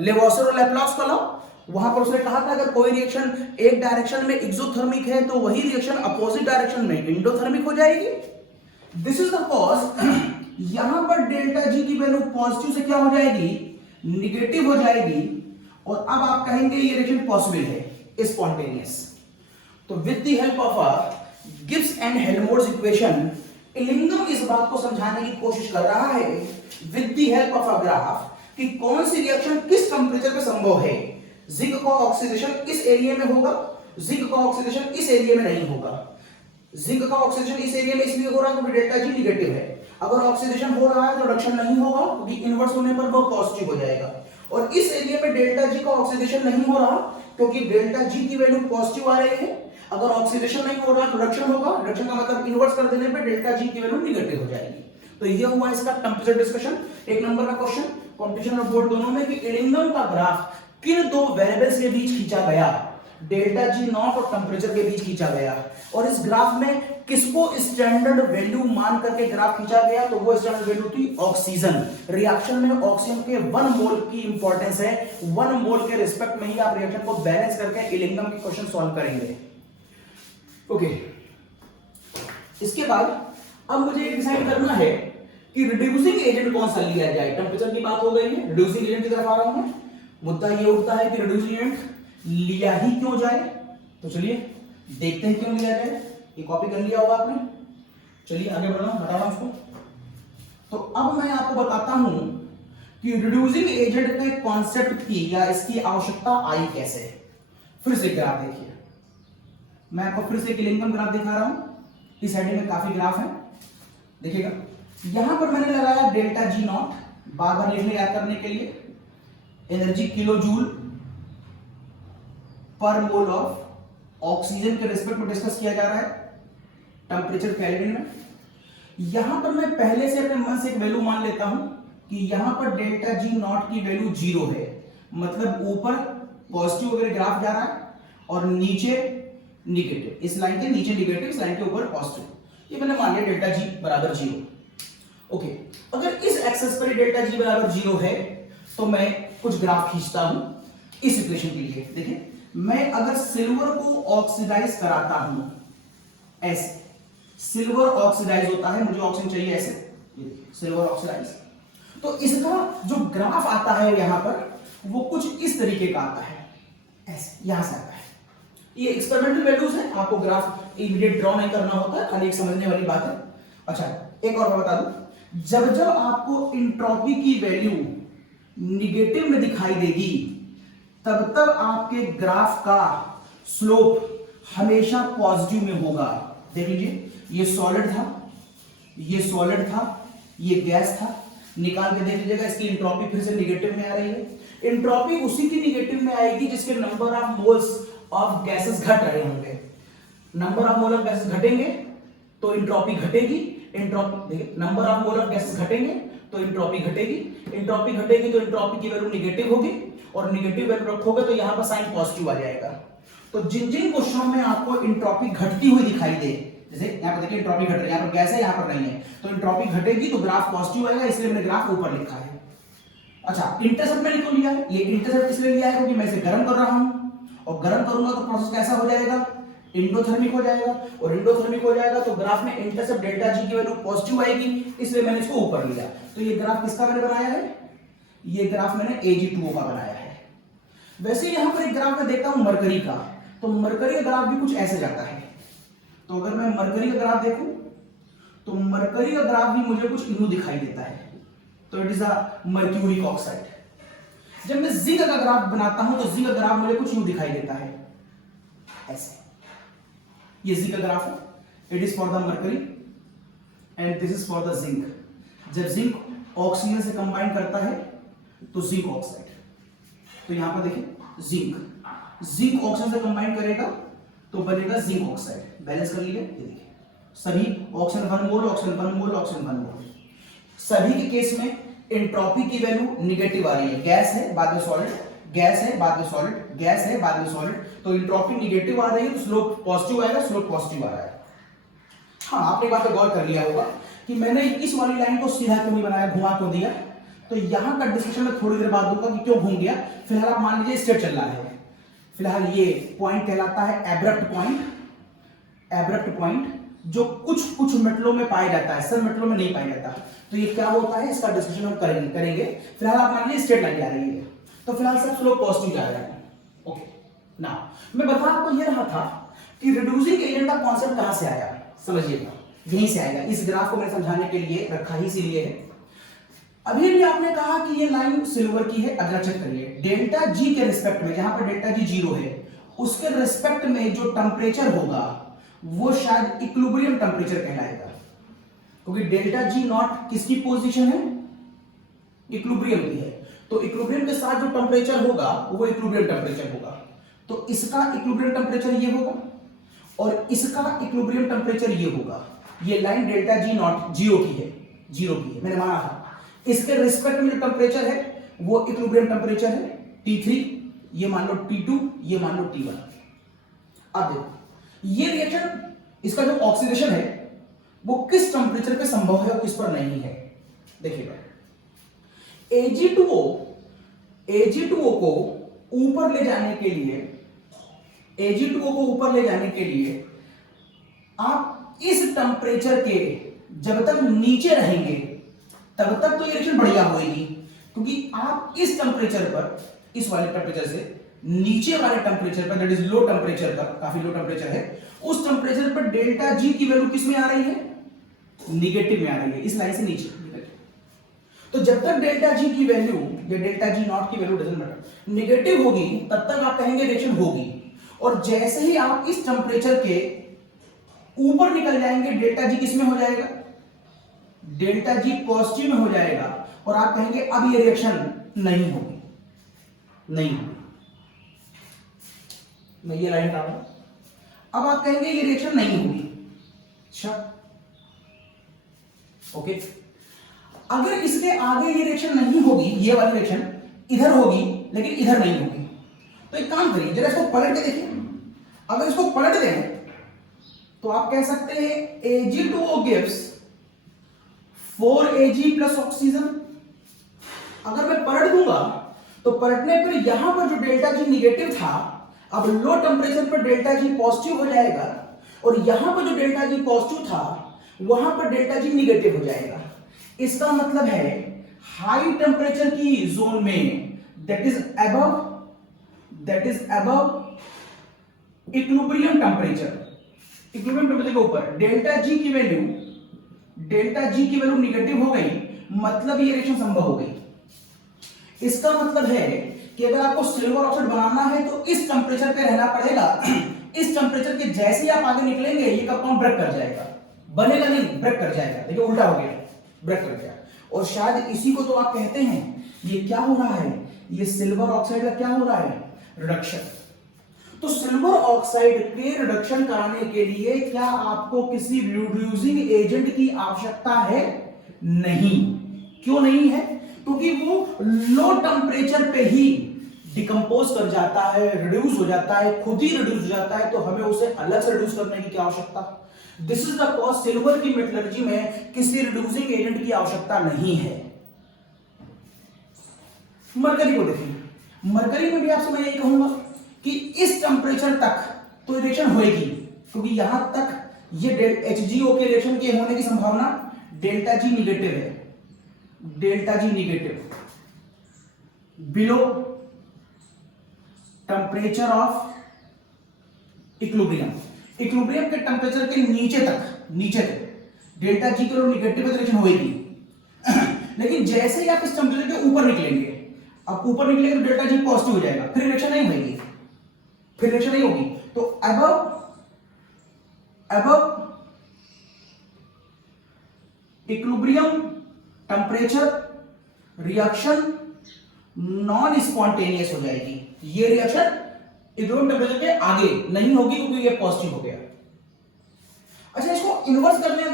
लेवॉसर और लैप्लास का लॉ, वहां पर उसने कहा था अगर कोई रिएक्शन एक डायरेक्शन में एक्सोथर्मिक है तो वही रिएक्शन अपोजिट डायरेक्शन में एंडोथर्मिक हो जाएगी। दिस इज द कॉज यहां पर डेल्टा जी की वैल्यू पॉजिटिव से क्या हो जाएगी, निगेटिव हो जाएगी, और अब आप कहेंगे ये रिएक्शन पॉसिबल है, स्पॉन्टेनियस। तो with the help of Gibbs and Helmholtz equation, Ellingham इस बात को समझाने की कोशिश कर रहा है with the help of a graph कि कौन सी रिएक्शन किस टेंपरेचर पे संभव है। जिंक का ऑक्सीडेशन इस एरिया में होगा, जिंक का ऑक्सीडेशन इस एरिया में नहीं होगा। जिंक का ऑक्सीडेशन इस एरिया में इसलिए हो रहा है क्योंकि डेल्टा जी नेगेटिव है। अगर ऑक्सीडेशन हो रहा है तो रिडक्शन नहीं होगा, क्योंकि इन्वर्स होने पर वो पॉजिटिव हो जाएगा। और इस एरिया में डेल्टा जी का ऑक्सीडेशन नहीं हो रहा क्योंकि डेल्टा जी की वैल्यू पॉजिटिव आ रही है। अगर ऑक्सीडेशन नहीं हो रहा तो रिडक्शन होगा, रिडक्शन का मतलब इन्वर्स कर देने पे डेल्टा जी की वैल्यू नेगेटिव हो जाएगी। तो ये हुआ इसका टेंपरेचर डिस्कशन। एक नंबर का क्वेश्चन कंपटीशन और बोर्ड दोनों में कि इलिंगम का ग्राफ किन दो वेरिएबल्स के बीच खींचा गया, डेल्टा जी नॉट और टेंपरेचर के बीच खींचा गया, और इस ग्राफ में किसको स्टैंडर्ड वैल्यू मान करके ग्राफ खींचा गया, तो वो स्टैंडर्ड वैल्यू थी ऑक्सीजन। रिएक्शन में ऑक्सीजन के 1 मोल की इंपॉर्टेंस है, 1 मोल के रिस्पेक्ट में ही आप रिएक्शन को बैलेंस करके इलिंगम के क्वेश्चन सॉल्व करेंगे। ओके, इसके बाद अब मुझे डिसाइड करना है कि रिड्यूसिंग एजेंट कौन सा लिया जाए। टेंपरेचर की बात हो गई है, रिड्यूसिंग एजेंट की तरफ आ रहा हूं मैं। मुद्दा ये उठता है कि रिड्यूसिंग एजेंट लिया ही क्यों जाए, तो चलिए देखते हैं क्यों लिया जाए। ये कॉपी कर लिया होगा आपने, चलिए आगे बढ़ना, बता रहा हूं उसको। तो अब मैं आपको बताता हूं कि रिड्यूसिंग एजेंट के कॉन्सेप्ट की या इसकी आवश्यकता आई कैसे। फिर से ग्राफ देखिए, मैं आपको फिर से एक इलिंगम ग्राफ दिखा रहा हूं। इस हेडिंग में काफी ग्राफ है, देखिएगा। यहां पर मैंने लगाया डेल्टा जी नॉट, बार बार लिखने याद करने के लिए, एनर्जी किलो जूल पर मोल ऑफ ऑक्सीजन के रिस्पेक्ट में डिस्कस किया जा रहा है, टेम्परेचर केल्विन में। यहां पर मैं पहले से अपने मन से एक वैल्यू मान लेता हूं कि यहां पर डेल्टा जी नॉट की वैल्यू 0 है, मतलब ऊपर पॉजिटिव वगैरह ग्राफ जा रहा है और नीचे निगेटिव, इस लाइन के नीचे निगेटिव, इस लाइन के ऊपर पॉजिटिव। ये मैंने मान लिया डेल्टा जी बराबर 0। ओके, अगर इस एक्सेस पर डेल्टा जी बराबर 0 है तो मैं कुछ ग्राफ खींचता हूं इस इक्वेशन के लिए। देखिए, मैं अगर सिल्वर को ऑक्सीडाइज कराता हूं, ऐसे सिल्वर ऑक्सीडाइज होता है, मुझे ऑक्सीजन चाहिए ऐसे, सिल्वर ऑक्सीडाइज, तो इसका जो ग्राफ आता है यहां पर वो कुछ इस तरीके का आता है, ऐसे यहां से आता है। ये एक्सपेरिमेंटल वैल्यूज है, आपको ग्राफ इमीडिएट ड्रॉ नहीं करना होता है, खाली एक समझने वाली बात है। अच्छा, एक और मैं बता दूं, जब जब आपको इंट्रोपी की वैल्यू निगेटिव में दिखाई देगी तब तब आपके ग्राफ का स्लोप हमेशा पॉजिटिव में होगा। देख लीजिए, ये सॉलिड था, ये सॉलिड था, ये गैस था, निकाल के देख लीजिएगा, इसकी इंट्रोपी फिर से निगेटिव में आ रही है। इंट्रोपी उसी की निगेटिव में आएगी जिसके number of moles of gases घट रहे होंगे। Number of mole of gases घटेंगे तो इंट्रोपी घटेगी, इंट्रोपी देखिए, number of mole of gases घटेंगे तो इंट्रोपी घटेगी, इंट्रोपी घटेगी तो इंट्रोपी की वैल्यू निगेटिव होगी, और निगेटिव वैल्यू रखोगे तो यहां पर साइन पॉजिटिव आ जाएगा। तो जिन जिन क्वेश्चनों में आपको इंट्रोपी घटती हुई दिखाई दे, जैसे यहां पर देखिए इंट्रोपी घट रही है, यहां पर गैस है, यहां पर नहीं है, तो इंट्रोपी घटेगी तो ग्राफ पॉजिटिव आएगा, इसलिए मैंने ग्राफ ऊपर लिखा है। अच्छा, इंटरसेप्ट मैंने क्यों लिया है? ये इंटरसेप्ट इसलिए लिया है क्योंकि मैं इसे गर्म कर रहा हूं, और गर्म करूंगा तो प्रोसेस कैसा हो जाएगा? इंडोथर्मिक हो जाएगा, और इंडोथर्मिक हो जाएगा तो ग्राफ में इंटरसेप्ट डेल्टा जी की वैल्यू पॉजिटिव आएगी, इसलिए मैंने इसको ऊपर लिया। तो ये ग्राफ किसका मैंने बनाया है? ये ग्राफ मैंने Ag2O का बनाया है। वैसे यहां पर एक ग्राफ में देखता हूं मरकरी का, तो मरकरी का ग्राफ भी कुछ ऐसे जाता है। तो अगर मैं मरकरी का ग्राफ देखूं तो मरकरी का ग्राफ भी मुझे कुछ यूं दिखाई देता है, तो it is a mercuric oxide. जब मैं जिंक का ग्राफ बनाता हूं तो जिंक का ग्राफ मुझे कुछ यूं दिखाई देता है, ऐसे। ये जिंक का ग्राफ है, it is for the mercury and this is for the zinc. जब जिंक ऑक्सीजन से कंबाइन करता है तो जिंक ऑक्साइड, तो यहां पर देखिए जिंक ऑक्सीजन से कंबाइन करेगा तो बनेगा जिंक ऑक्साइड। बैलेंस कर लीजिए, ये देखिए सभी ऑक्सीजन 1 मोल, ऑक्सीजन 1 मोल, ऑक्सीजन 1 मोल। सभी के केस में एंट्रोपी की वैल्यू निगेटिव आ रही है, गैस है बाद में सॉलिड, गैस है बाद में सॉलिड, गैस है बाद में सॉलिड, तो एंट्रोपी निगेटिव आ रही है तो स्लोप पॉजिटिव आएगा, स्लोप पॉजिटिव आ रहा है। हाँ, आपने बात पे गौर कर लिया होगा कि मैंने इस वाली लाइन को सीधा क्यों नहीं बनाया, घुमा क्यों दिया। तो यहां का डिस्कशन में थोड़ी देर बाद दूंगा कि क्यों घूम गया। फिलहाल आप मान लीजिए स्ट्रेट चल रहा है। फिलहाल ये पॉइंट कहलाता है एब्रप्ट पॉइंट, एब्रप्ट पॉइंट जो कुछ मेटलों में पाया जाता है, सब मेटलों में नहीं पाया जाता। तो ये क्या होता है, इसका डिस्कशन हम करेंगे। फिलहाल आप मान लीजिए स्ट्रेट लाइन जा रही है, तो फिलहाल सब स्लोप पॉजिटिव जा रहा है। ओके, नाउ मैं बता आपको ये रहा था कि रिड्यूसिंग एजेंट का कॉन्सेप्ट कहां से आया, समझिएगा, यहीं से आएगा। इस ग्राफ को मैंने समझाने के लिए रखा ही इसीलिए है। अभी भी आपने कहा कि ये लाइन सिल्वर की है, अगला चेक करिए, डेल्टा जी के रिस्पेक्ट में, जहां पर डेल्टा जी 0 है उसके रिस्पेक्ट में जो टेम्परेचर होगा वो शायद इक्विलिब्रियम टेम्परेचर कहलाएगा, क्योंकि डेल्टा जी नॉट किसकी पोजीशन है, इक्विलिब्रियम की है। तो इक्विलिब्रियम के साथ जो टेम्परेचर होगा वो इक्विलिब्रियम टेम्परेचर होगा। तो इसका इक्विलिब्रियम टेम्परेचर ये होगा और इसका इक्विलिब्रियम टेम्परेचर ये होगा। ये लाइन डेल्टा जी नॉट 0 की है, 0 की है, मैंने माना था। इसके रिस्पेक्ट में जो टेम्परेचर है वो इक्विलिब्रियम टेम्परेचर है T3, ये मान लो T2, ये मान लो T1। अब देखो ये रिएक्शन, इसका जो ऑक्सीडेशन है वो किस टेम्परेचर पे संभव है और किस पर नहीं है। देखिएगा, Ag2O को ऊपर ले जाने के लिए, Ag2O को ऊपर ले जाने के लिए आप इस टेम्परेचर के जब तक नीचे रहेंगे तब तक तो ये रिएक्शन बढ़िया होगी, क्योंकि आप इस टेम्परेचर पर, इस वाले टेम्परेचर से नीचे वाले टेम्परेचर पर, दैट इज लो टेम्परेचर पर, काफी लो टेम्परेचर है, उस टेम्परेचर पर डेल्टा जी की वैल्यू किस में आ रही है, निगेटिव में आ रही है, इस लाइन से नीचे। तो जब तक डेल्टा जी की वैल्यू या डेल्टा जी नॉट की वैल्यू डजंट मैटर निगेटिव होगी तब तक आप कहेंगे रिएक्शन होगी, और जैसे ही आप इस टेम्परेचर के ऊपर निकल जाएंगे डेल्टा जी किस में हो जाएगा, डेल्टा जी पॉजिटिव में हो जाएगा और आप कहेंगे अब ये रिएक्शन नहीं होगी, नहीं होगी। मैं ये लाइन हटा दूं, अब आप कहेंगे ये रिएक्शन नहीं होगी। अच्छा ओके, अगर इसके आगे ये रिएक्शन नहीं होगी, ये वाली रिएक्शन इधर होगी लेकिन इधर नहीं होगी, तो एक काम करिए जरा इसको पलट के देखिए। अगर इसको पलट दें तो आप कह सकते हैं Ag2O gives 4Ag plus oxygen. अगर मैं पलट दूंगा तो पलटने पर यहां पर जो डेल्टा जी निगेटिव था, अब लो टेम्परेचर पर डेल्टा जी पॉजिटिव हो जाएगा और यहां पर जो डेल्टा जी पॉजिटिव था वहां पर डेल्टा जी निगेटिव हो जाएगा। इसका मतलब है हाई टेम्परेचर की जोन में that is above equilibrium temperature, equilibrium temperature के ऊपर डेल्टा जी की वैल्यू निगेटिव हो गई, मतलब ये रिएक्शन संभव हो गई। इसका मतलब है कि अगर आपको सिल्वर ऑक्साइड बनाना है तो इस टेम्परेचर पे रहना पड़ेगा। इस टेम्परेचर के जैसे ही आप आगे निकलेंगे ये कंपाउंड ब्रेक कर जाएगा, बनेगा नहीं, ब्रेक कर जाएगा। देखिए उल्टा हो गया, ब्रेक कर गया। और शायद इसी को तो आप कहते हैं ये क्या हो रहा है, ये सिल्वर ऑक्साइड का क्या हो रहा है, रिडक्शन। तो सिल्वर ऑक्साइड के रिडक्शन कराने के लिए क्या आपको किसी रिड्यूसिंग एजेंट की आवश्यकता है? नहीं। क्यों नहीं है? क्योंकि वो लो टेम्परेचर पे ही डिकम्पोज कर जाता है, रिड्यूस हो जाता है, खुद ही रिड्यूस हो जाता है, तो हमें उसे अलग से रिड्यूस करने की क्या आवश्यकता। This is the cause silver की मेटलर्जी में किसी रिड्यूसिंग एजेंट की आवश्यकता नहीं है। मरकरी को देखिए, मरकरी में भी आपसे मैं यही कहूंगा कि इस टेम्परेचर तक तो रिएक्शन होएगी, क्योंकि यहां तक ये HgO के रिएक्शन के होने की संभावना डेल्टा जी निगेटिव है, delta G negative below temperature of equilibrium, equilibrium के टेम्परेचर के नीचे तक डेल्टा जी की निगेटिव रिएक्शन होएगी। लेकिन जैसे ही आप इस टेम्परेचर के ऊपर निकलेंगे, आप ऊपर निकलेंगे तो डेल्टा जी पॉजिटिव हो जाएगा, फिर रिएक्शन नहीं होगी, फिर रिएक्शन नहीं होगी। तो above equilibrium temperature reaction non spontaneous हो जाएगी। ये रिएक्शन इक्विलिब्रियम टेम्परेचर के आगे नहीं होगी क्योंकि ये पॉजिटिव हो गया। अच्छा, इसको इन्वर्स कर लें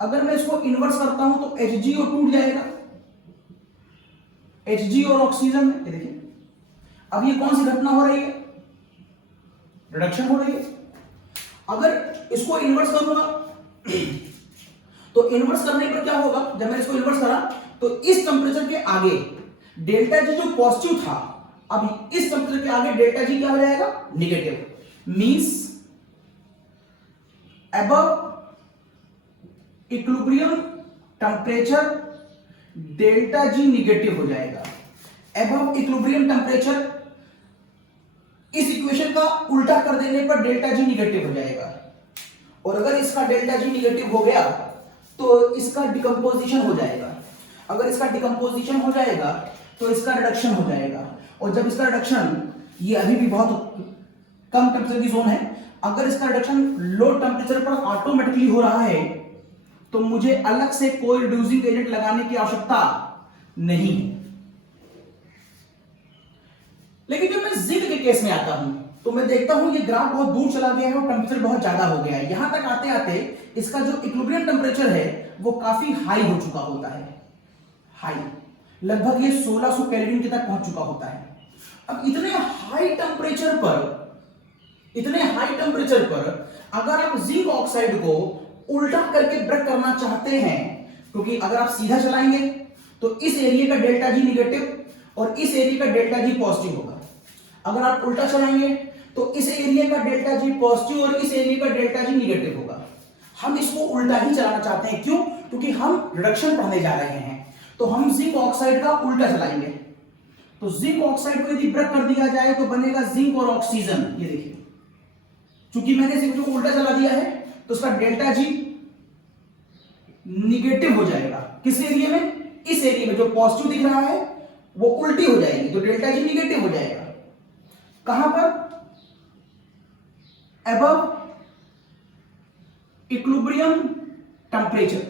अगर मैं इसको इन्वर्स करता हूं तो HgO टूट जाएगा, HgO और ऑक्सीजन में। देखिए अब ये कौन सी घटना हो रही है, रिडक्शन हो रही है। अगर इसको इन्वर्स करूंगा तो इन्वर्स करने पर क्या होगा, जब मैं इसको इन्वर्स करा तो इस टेम्परेचर के आगे डेल्टा जी जो पॉजिटिव था, अब इस टेम्परेचर के आगे डेल्टा जी क्या हो जाएगा, negative. Means above equilibrium temperature delta G negative हो जाएगा। अबव इक्विलिब्रियम टेम्परेचर, इस इक्वेशन का उल्टा कर देने पर डेल्टा जी निगेटिव हो जाएगा। और अगर इसका डेल्टा जी निगेटिव हो गया तो इसका डिकम्पोजिशन हो जाएगा। अगर इसका डिकम्पोजिशन हो जाएगा तो इसका रिडक्शन हो जाएगा। और जब इसका रिडक्शन, ये अभी भी बहुत कम टेम्परेचर की जोन है, अगर इसका रिडक्शन लो टेम्परेचर पर ऑटोमेटिकली हो रहा है तो मुझे अलग से कोई रिड्यूसिंग एजेंट लगाने की आवश्यकता नहीं है। लेकिन जब मैं जिंक के केस में आता हूं तो मैं देखता हूं ये ग्राफ बहुत दूर चला गया है और टेम्परेचर बहुत ज्यादा हो गया है। यहां तक आते आते इसका जो इक्विलिब्रियम टेम्परेचर है वो काफी हाई हो चुका होता है, हाई, लगभग ये 1600 केल्विन के तक पहुंच चुका होता है। अब इतने हाई टेम्परेचर पर अगर आप जिंक ऑक्साइड को उल्टा करके ब्रेक करना चाहते हैं, क्योंकि अगर आप सीधा चलाएंगे तो इस एरिया का डेल्टा जी निगेटिव और इस एरिया का डेल्टा जी पॉजिटिव होगा। अगर आप उल्टा चलाएंगे तो इस एरिया का डेल्टा जी पॉजिटिव और इस एरिया का डेल्टा जी निगेटिव होगा। हम इसको उल्टा ही चलाना चाहते हैं, क्यों? क्योंकि हम रिडक्शन पढ़ने जा रहे हैं, तो हम जिंक ऑक्साइड का उल्टा चलाएंगे। तो जिंक ऑक्साइड को यदि ब्रेक कर दिया जाए तो बनेगा जिंक और ऑक्सीजन। ये देखिए, चूंकि मैंने जिंक को उल्टा चला दिया है तो उसका डेल्टा जी निगेटिव हो जाएगा। किस एरिया में? इस एरिया में जो पॉजिटिव दिख रहा है वो उल्टी हो जाएगी, तो डेल्टा जी निगेटिव हो जाएगा। कहां पर? Above equilibrium temperature.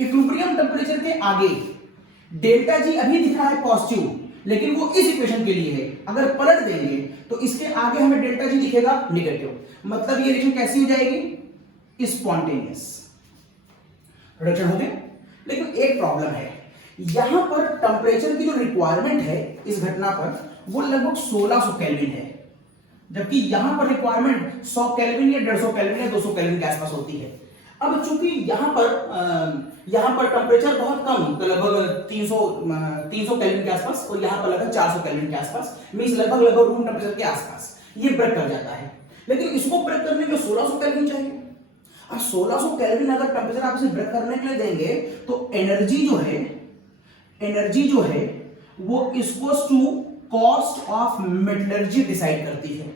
Equilibrium temperature के आगे डेल्टा जी अभी दिख रहा है पॉजिटिव, लेकिन वो इस इक्वेशन के लिए है। अगर पलट देंगे तो इसके आगे हमें डेल्टा जी दिखेगा नेगेटिव, मतलब ये रिएक्शन कैसी हो जाएगी, स्पॉन्टेनियस रिडक्शन हो गया। लेकिन एक प्रॉब्लम है, यहां पर टेम्परेचर की जो रिक्वायरमेंट है इस घटना पर वो लगभग 1600 केल्विन है, जबकि यहां पर रिक्वायरमेंट 100 केल्विन या 150 केल्विन या 200 केल्विन के आसपास होती है। अब चूंकि यहां पर टेम्परेचर बहुत कम, तो लगभग 300 केल्विन के आसपास, और यहां पर लगभग 400 केल्विन के आसपास, मींस लगभग रूम टेम्परेचर के आसपास ये ब्रेक कर जाता है। लेकिन इसको ब्रेक करने के 1600 केल्विन चाहिए। अब 1600 केल्विन अगर टेम्परेचर आप इसे ब्रेक करने के लिए देंगे तो एनर्जी जो है वो equals to cost of metallurgy decide करती है।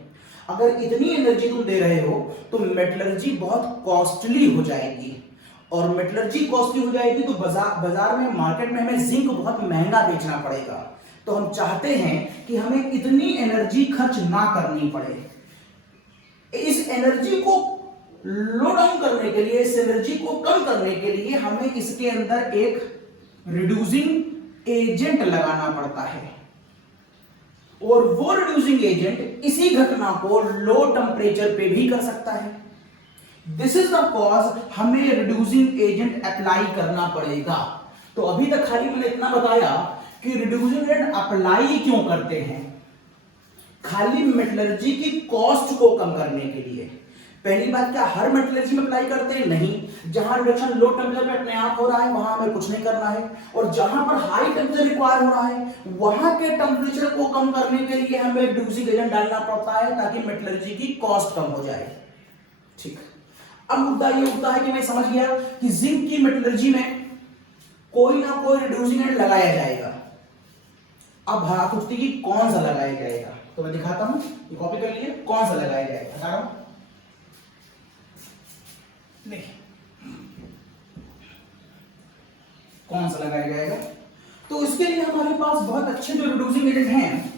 अगर इतनी एनर्जी तुम दे रहे हो तो मेटलर्जी बहुत कॉस्टली हो जाएगी, और मेटलर्जी कॉस्टली हो जाएगी तो बाजार में, मार्केट में हमें जिंक बहुत महंगा बेचना पड़ेगा। तो हम चाहते हैं कि हमें इतनी एनर्जी खर्च ना करनी पड़े। इस एनर्जी को लो डाउन करने के लिए, इस एनर्जी को कम करने के लिए हमें इसके अंदर एक रिड्यूसिंग एजेंट लगाना पड़ता है, और वो रिड्यूसिंग एजेंट इसी घटना को लो टेम्परेचर पे भी कर सकता है। दिस इज द कॉज हमें रिड्यूसिंग एजेंट अप्लाई करना पड़ेगा। तो अभी तक खाली मैंने इतना बताया कि रिड्यूसिंग एजेंट अप्लाई क्यों करते हैं, खाली मेटलर्जी की कॉस्ट को कम करने के लिए। पहली बात, क्या हर मेटलर्जी में अप्लाई करते हैं? नहीं। जहां रिडक्शन लो टेम्परेचर में अपने आप हो रहा है वहां हमें कुछ नहीं करना है, और जहां पर हाई टेम्परेचर रिक्वायर हो रहा है वहां के टेम्परेचर को कम करने के लिए हमें रिड्यूसिंग एजेंट डालना पड़ता है ताकि मेटलर्जी की कॉस्ट कम हो जाए। ठीक। अब मुद्दा ये उठता है कि मैं समझ गया कि जिंक की मेटलर्जी में कोई ना कोई रिड्यूसिंग एजेंट लगाया जाएगा। अब बात उठती है कौन सा लगाया जाएगा, तो मैं दिखाता हूं, ये कॉपी कर लीजिए, कौन सा लगाया जाएगा बता रहा हूं। देखिए कौन सा लगाया जाएगा। तो इसके लिए हमारे पास बहुत अच्छे जो रिड्यूसिंग एजेंट हैं,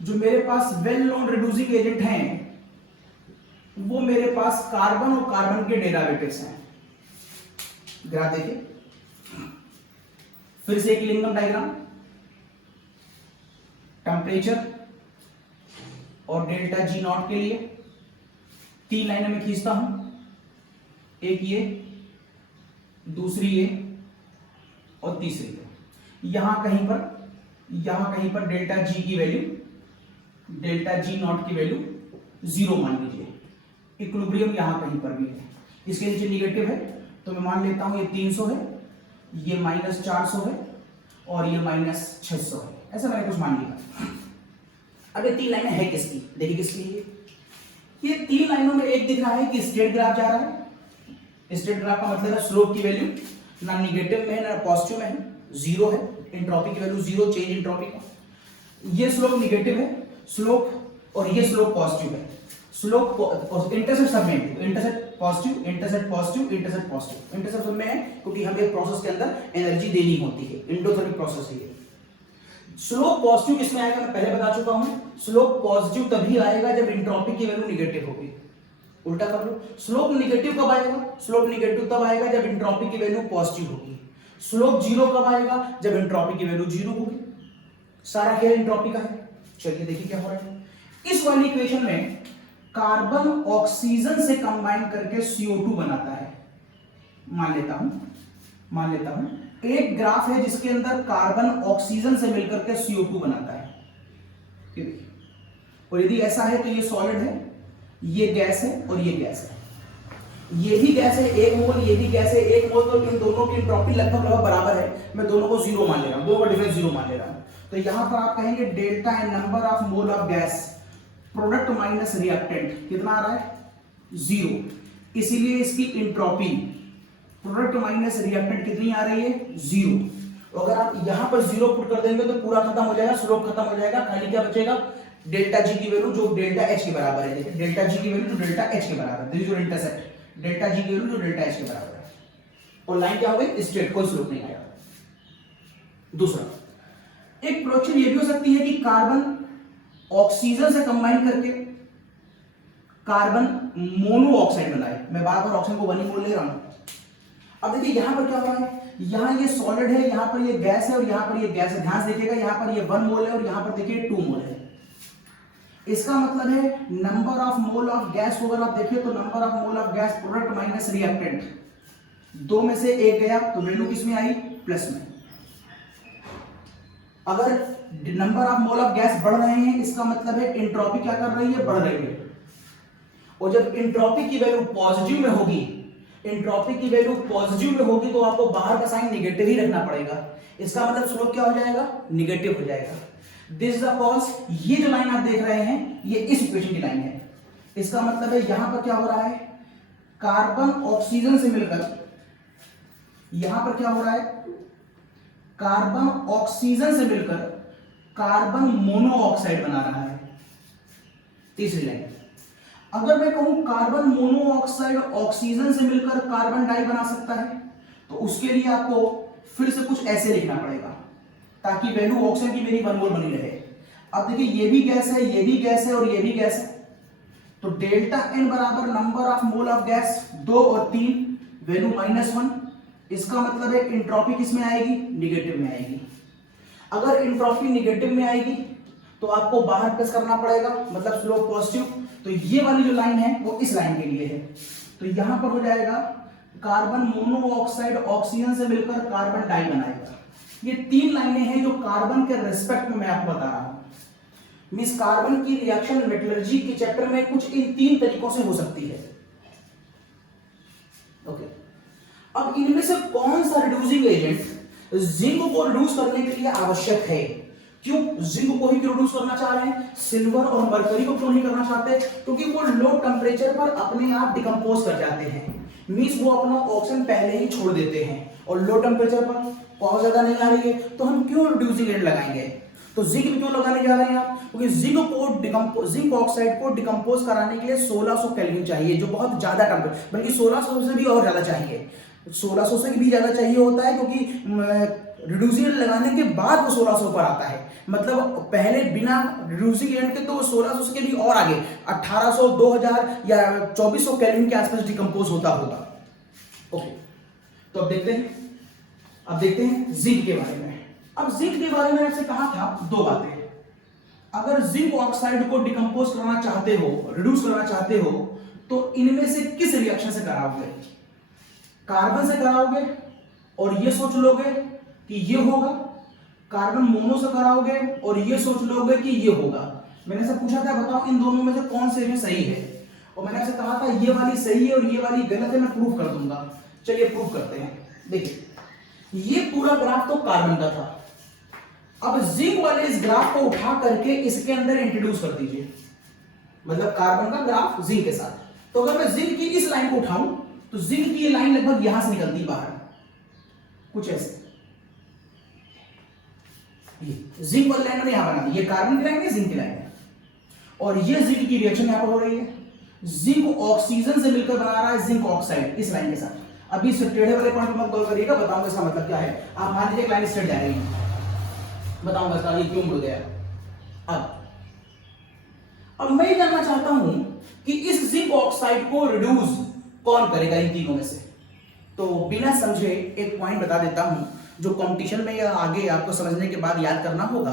जो मेरे पास वेल नोन रिड्यूसिंग एजेंट हैं, वो मेरे पास कार्बन और कार्बन के डेरिवेटिव्स हैं। ग्राफ देखिए, फिर से एक लिंगम डायग्राम, टेम्परेचर और डेल्टा जी नॉट के लिए 3 लाइनें में खींचता हूं, एक ये, दूसरी ये और तीसरी ये। यहां कहीं पर डेल्टा जी की वैल्यू, डेल्टा जी नॉट की वैल्यू 0 मान लीजिए। इक्विलिब्रियम यहां कहीं पर भी है, इसके नीचे निगेटिव है तो मैं मान लेता हूं ये 300 है, ये -400 है और ये -600 है, ऐसा मैंने कुछ मान लिया। अब ये 3 लाइनें है किसकी, देखिए किसकी है ये 3 लाइनों में एक दिख रहा है कि स्ट्रेट ग्राफ जा रहा है। स्ट्रेट ग्राफ का मतलब है स्लोप की वैल्यू ना निगेटिव में है ना पॉजिटिव में है, 0 है, एंट्रोपी की वैल्यू 0, चेंज एंट्रोपी का। ये स्लोप निगेटिव है, स्लोप, और ये स्लोप पॉजिटिव है। स्लोप और इंटरसेप्ट सब में है, intercept positive, intercept positive, intercept positive, intercept सब में है क्योंकि हमें प्रोसेस के अंदर एनर्जी देनी होती है, एंडोथर्मिक प्रोसेस है। स्लोप पॉजिटिव किसमें आएगा मैं पहले बता चुका हूं, स्लोप पॉजिटिव तभी आएगा जब एंट्रोपी की वैल्यू निगेटिव होगी। उल्टा कर लो, स्लोप निगेटिव कब आएगा, स्लोप निगेटिव तब आएगा जब एंट्रोपी की वैल्यू पॉजिटिव होगी। स्लोप 0 कब आएगा, जब एंट्रोपी की वैल्यू 0 होगी। सारा खेल एंट्रोपी का है। चलिए देखिए क्या हो रहा है। इस वाली इक्वेशन में कार्बन ऑक्सीजन से कंबाइन करके CO2 बनाता है। मान लेता हूं एक ग्राफ है जिसके अंदर कार्बन ऑक्सीजन से मिलकर के CO2 बनाता है, और यदि ऐसा है तो ये सॉलिड है, ये गैस है और ये गैस है। ये भी गैस है 1 मोल, ये भी गैस है 1 मोल, तो इन दोनों की एंट्रोपी लगभग बराबर है। मैं दोनों को 0 मान ले रहा हूं, दोनों का डिफरेंस 0 मान ले रहा हूं। तो यहां पर आप कहेंगे delta in number of mole of gas, product minus reactant कितना आ रहा है 0, इसीलिए इसकी एंट्रोपी प्रोडक्ट माइनस रिएक्टेंट कितनी आ रही है 0। अगर आप यहां पर 0 पुट कर देंगे तो पूरा खत्म हो जाएगा, स्लोप खत्म हो जाएगा, खाली क्या बचेगा डेल्टा जी की वैल्यू जो डेल्टा एच के बराबर है। देखिए डेल्टा जी की वैल्यू जो डेल्टा एच के बराबर है, this is your intercept, delta G की वैल्यू जो डेल्टा एच के बराबर है, और लाइन क्या हो गई स्ट्रेट, कोई स्लोप नहीं आया। दूसरा एक प्रोडक्शन ये भी हो सकती है कि कार्बन ऑक्सीजन से कंबाइन करके कार्बन मोनो ऑक्साइड बनाए। मैं बार बार ऑक्सीजन को 1 मोल ले रहा हूं। अब देखिए यहां पर क्या हुआ है, यहां ये सॉलिड है, यहां पर ये गैस है और यहां पर ये गैस है। ध्यान से देखिएगा, यहां पर ये 1 मोल है और यहां पर देखिए 2 मोल है। इसका मतलब है number of mole of gas को अगर आप देखिए तो number of mole of gas product minus reactant, 2 में से 1 गया तो वैल्यू किसमें आई, प्लस में। अगर number of mole of gas बढ़ रहे हैं इसका मतलब है एंट्रोपी क्या कर रही है, बढ़ रही है। और जब एंट्रोपी की वैल्यू पॉजिटिव में होगी, एंट्रोपी की वैल्यू पॉजिटिव में होगी तो आपको बाहर का साइन नेगेटिव ही रखना पड़ेगा। इसका मतलब स्लोप क्या हो जाएगा, नेगेटिव हो जाएगा। दिस इज द कॉज, ये जो लाइन आप देख रहे हैं ये इस इक्वेशन की लाइन है। इसका मतलब है यहां पर क्या हो रहा है, कार्बन ऑक्सीजन से मिलकर, यहां पर क्या हो रहा है, कार्बन ऑक्सीजन से मिलकर कार्बन मोनोऑक्साइड बना रहा है। तीसरी लाइन, अगर मैं कहूं कार्बन मोनोऑक्साइड ऑक्सीजन से मिलकर कार्बन डाई बना सकता है तो उसके लिए आपको फिर से कुछ ऐसे लिखना पड़ेगा ताकि वैल्यू ऑक्सीजन की मेरी 1 मोल बनी रहे। अब देखिए ये भी गैस है, ये भी गैस है और ये भी गैस है, तो डेल्टा एन बराबर number of mole of gas 2 और 3, वैल्यू -1। इसका मतलब है एंट्रोपी किस में आएगी, निगेटिव में आएगी। अगर एंट्रोपी निगेटिव में आएगी तो आपको बाहर प्लस करना पड़ेगा, मतलब स्लोप पॉजिटिव। तो ये वाली जो लाइन है वो इस लाइन के लिए है। तो यहां पर हो जाएगा कार्बन मोनोऑक्साइड ऑक्सीजन से मिलकर कार्बन डाई बनाएगा। ये 3 लाइनें हैं जो कार्बन के रिस्पेक्ट में मैं आपको बता रहा हूं। मिस कार्बन की रिएक्शन मेटलर्जी के चैप्टर में कुछ इन 3 तरीकों से हो सकती है। ओके, अब इनमें से कौन सा रिड्यूसिंग एजेंट जिंक को रिड्यूस करने के लिए आवश्यक है? क्यों जिंक को ही क्यों रिड्यूस करना चाह रहे हैं, सिल्वर और मरकरी को क्यों नहीं करना चाहते? क्योंकि वो लो टेम्परेचर पर अपने आप डिकम्पोज कर जाते हैं, मींस वो अपना ऑक्सीजन पहले ही छोड़ देते हैं और लो टेम्परेचर पर बहुत ज्यादा नहीं आ रही है तो हम क्यों रिड्यूसिंग एजेंट लगाएंगे? तो जिंक क्यों लगाने जा रहे हैं आप? क्योंकि जिंक ऑक्साइड को डिकम्पोज कराने के लिए 1600 केल्विन चाहिए, जो बहुत ज्यादा टेम्परेचर, बल्कि 1600 से भी और ज्यादा चाहिए, 1600 से भी ज्यादा चाहिए होता है, क्योंकि रिड्यूसिंग एजेंट लगाने के बाद वो 1600 पर आता है। मतलब पहले बिना रिड्यूसिंग एजेंट के तो 1600 के भी और आगे 1800, 2000 या 2400 केल्विन के आसपास डिकम्पोज होता होगा। ओके, तो अब देखते हैं जिंक के बारे में। अब जिंक के बारे में आपसे कहा था 2 बातें। अगर जिंक ऑक्साइड को डिकम्पोज करना चाहते हो, रिड्यूस करना चाहते हो, तो इनमें से किस रिएक्शन से कराओगे? कार्बन से कराओगे और ये सोच लोगे कि ये होगा, कार्बन मोनो से कराओगे और ये सोच लोगे कि ये होगा। मैंने से पूछा था बताओ इन दोनों में से कौन से सही है, और मैंने आपसे कहा था ये वाली सही है और ये वाली गलत है, मैं प्रूफ कर दूंगा। चलिए प्रूफ करते हैं। देखिए ये पूरा ग्राफ तो कार्बन का था, अब जिंक वाले इस ग्राफ को उठा करके इसके अंदर इंट्रोड्यूस कर दीजिए, मतलब कार्बन का ग्राफ जिंक के साथ। तो अगर मैं जिंक की इस लाइन को उठाऊं तो जिंक की ये लाइन लगभग यहां से निकलती बाहर, कुछ ऐसे। ये जिंक वाली लाइन मैंने यहां बना दी, ये कार्बन की लाइन है, जिंक की लाइन है, और ये जिंक की रिएक्शन यहां पर हो रही है। जिंक ऑक्सीजन से मिलकर बना रहा है जिंक ऑक्साइड इस लाइन के साथ। अभी इस टेढ़े वाले पॉइंट पर मत गौर करिएगा, बताऊंगा इसका मतलब क्या है। आप मान लीजिए लाइन स्ट्रेट जा रही है, बताऊंगा इसका ये क्यों मुड़ गया। अब मैं जानना चाहता हूं कि इस जिंक ऑक्साइड को रिड्यूस कौन करेगा इन तीनों में से। तो बिना समझे एक पॉइंट बता देता हूं जो कंपटीशन में या आगे आपको समझने के बाद याद करना होगा,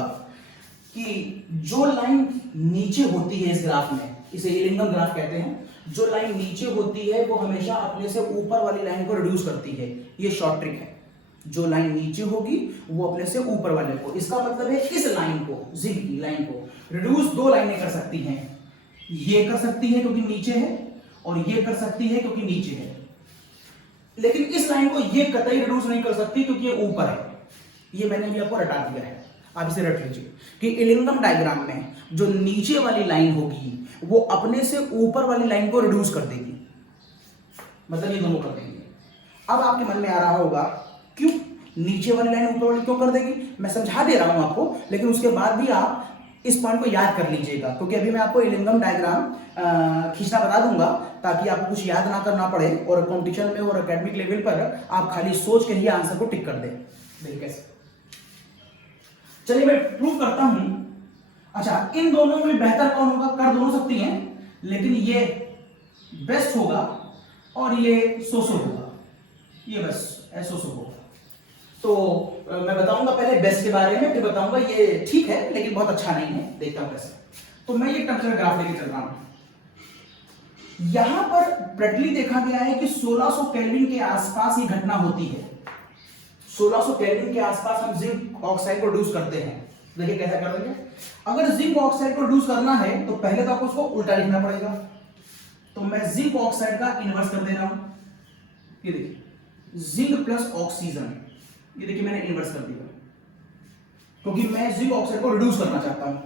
कि जो लाइन नीचे होती है इस ग्राफ में, इसे इलिंगम ग्राफ कहते हैं, जो लाइन नीचे होती है वो हमेशा अपने से ऊपर वाली लाइन को रिड्यूस करती है। ये शॉर्ट ट्रिक है, जो लाइन नीचे होगी वो अपने से ऊपर वाले को, इसका मतलब है इस लाइन को, जिंक की लाइन को रिड्यूस 2 लाइनें कर सकती हैं। ये कर सकती है क्योंकि नीचे है, और ये कर सकती है क्योंकि नीचे है, लेकिन इस लाइन को ये कतई रिड्यूस नहीं कर सकती क्योंकि ये ऊपर है। ये मैंने भी आपको रटा दिया है, आप इसे रट लीजिए कि इलिंगम डायग्राम में जो नीचे वाली लाइन होगी वो अपने से ऊपर वाली लाइन को रिड्यूस कर देगी, मतलब ये दोनों कर देंगे। अब आपके मन में आ रहा होगा क्यों नीचे वाली लाइन ऊपर वाली क्यों कर देगी, मैं समझा दे रहा हूं आपको, लेकिन उसके बाद भी आप इस पॉइंट को याद कर लीजिएगा, क्योंकि अभी मैं आपको इलिंगम डायग्राम खींचना बता दूंगा ताकि आपको कुछ याद ना करना पड़े और कंपटीशन में और एकेडमिक लेवल पर आप खाली सोच के ही आंसर को टिक कर दें। देखिए कैसे, चलिए मैं प्रूव करता हूं। अच्छा, इन दोनों में बेहतर कौन होगा? कर दोनों सकती हैं, लेकिन ये बेस्ट होगा और ये सो होगा। ये बस SO होगा। तो मैं बताऊंगा पहले बेस्ट के बारे में, फिर बताऊंगा ये ठीक है लेकिन बहुत अच्छा नहीं है, देखता हूं कैसे। तो मैं ये टेम्परेचर ग्राफ लेके चल रहा हूं। यहां पर प्रैक्टिकली देखा गया है कि 1600 केल्विन के आसपास ये घटना होती है। 1600 केल्विन के आसपास हम जिंक ऑक्साइड को रिड्यूस करते हैं। देखिए कैसा कर देंगे। अगर जिंक ऑक्साइड को रिड्यूस करना है तो पहले तो आपको उसको उल्टा लिखना पड़ेगा। तो मैं जिंक ऑक्साइड का इन्वर्स कर दे रहा हूं। ये देखिए जिंक प्लस ऑक्सीजन, ये देखिए मैंने इन्वर्स कर दिया क्योंकि मैं जिंक ऑक्साइड को रिड्यूस करना चाहता हूं,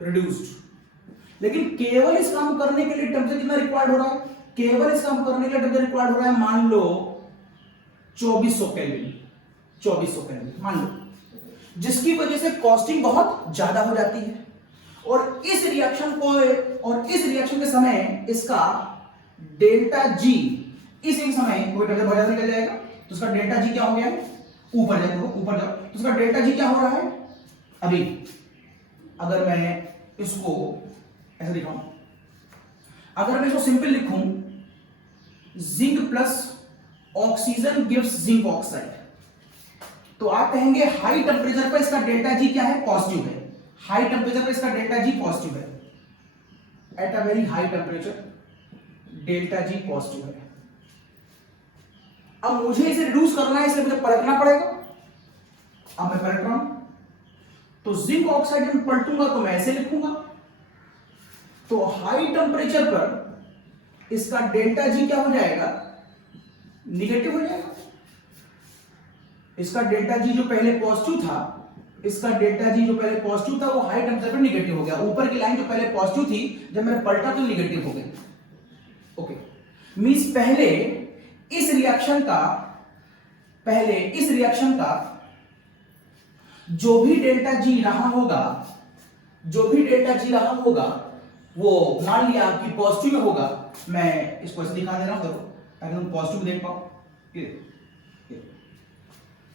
रिड्यूस्ड। लेकिन केवल इस काम करने के लिए टेम्परेचर कितना रिक्वायर्ड हो रहा है? केवल इस काम करने के लिए टेम्परेचर रिक्वायर्ड हो रहा है मान लो 2400 केल्विन, 2400 केल्विन मान लो, जिसकी वजह से कॉस्टिंग बहुत ज्यादा हो जाती है। और इस रिएक्शन के समय इसका डेल्टा जी, इस समय कोई टेम्परेचर बहुत ज्यादा निकल जाएगा तो उसका डेल्टा जी क्या हो गया है? ऊपर जाओ, ऊपर जाओ, तो उसका डेल्टा जी क्या हो रहा है? अभी अगर मैं इसको ऐसे लिखाऊं, अगर मैं इसको सिंपल लिखूं, zinc plus oxygen gives zinc oxide, तो आप कहेंगे हाई टेम्परेचर पर इसका डेल्टा जी क्या है? पॉजिटिव है। हाई टेम्परेचर पर इसका डेल्टा जी पॉजिटिव है। At a very high temperature delta G positive है। अब मुझे इसे रिड्यूस करना है इसलिए मुझे पलटना पड़ेगा। अब मैं पलट रहा हूं तो जिंक ऑक्साइड में पलटूंगा तो मैं ऐसे लिखूंगा, तो हाई टेम्परेचर पर इसका डेल्टा जी क्या हो जाएगा? निगेटिव हो जाएगा। इसका डेल्टा जी जो पहले पॉजिटिव था, इसका डेल्टा जी जो पहले पॉजिटिव था वो हाई टेम्परेचर पर निगेटिव हो गया। ऊपर की लाइन जो पहले पॉजिटिव थी जब मैंने पलटा तो निगेटिव हो गई। ओके, मींस पहले इस रिएक्शन का जो भी डेल्टा जी रहा होगा, वो मान लिया कि पॉजिटिव में होगा। मैं इसको ऐसे दिखा दे रहा हूं देखो, ताकि तुम पॉजिटिव देख पाओ।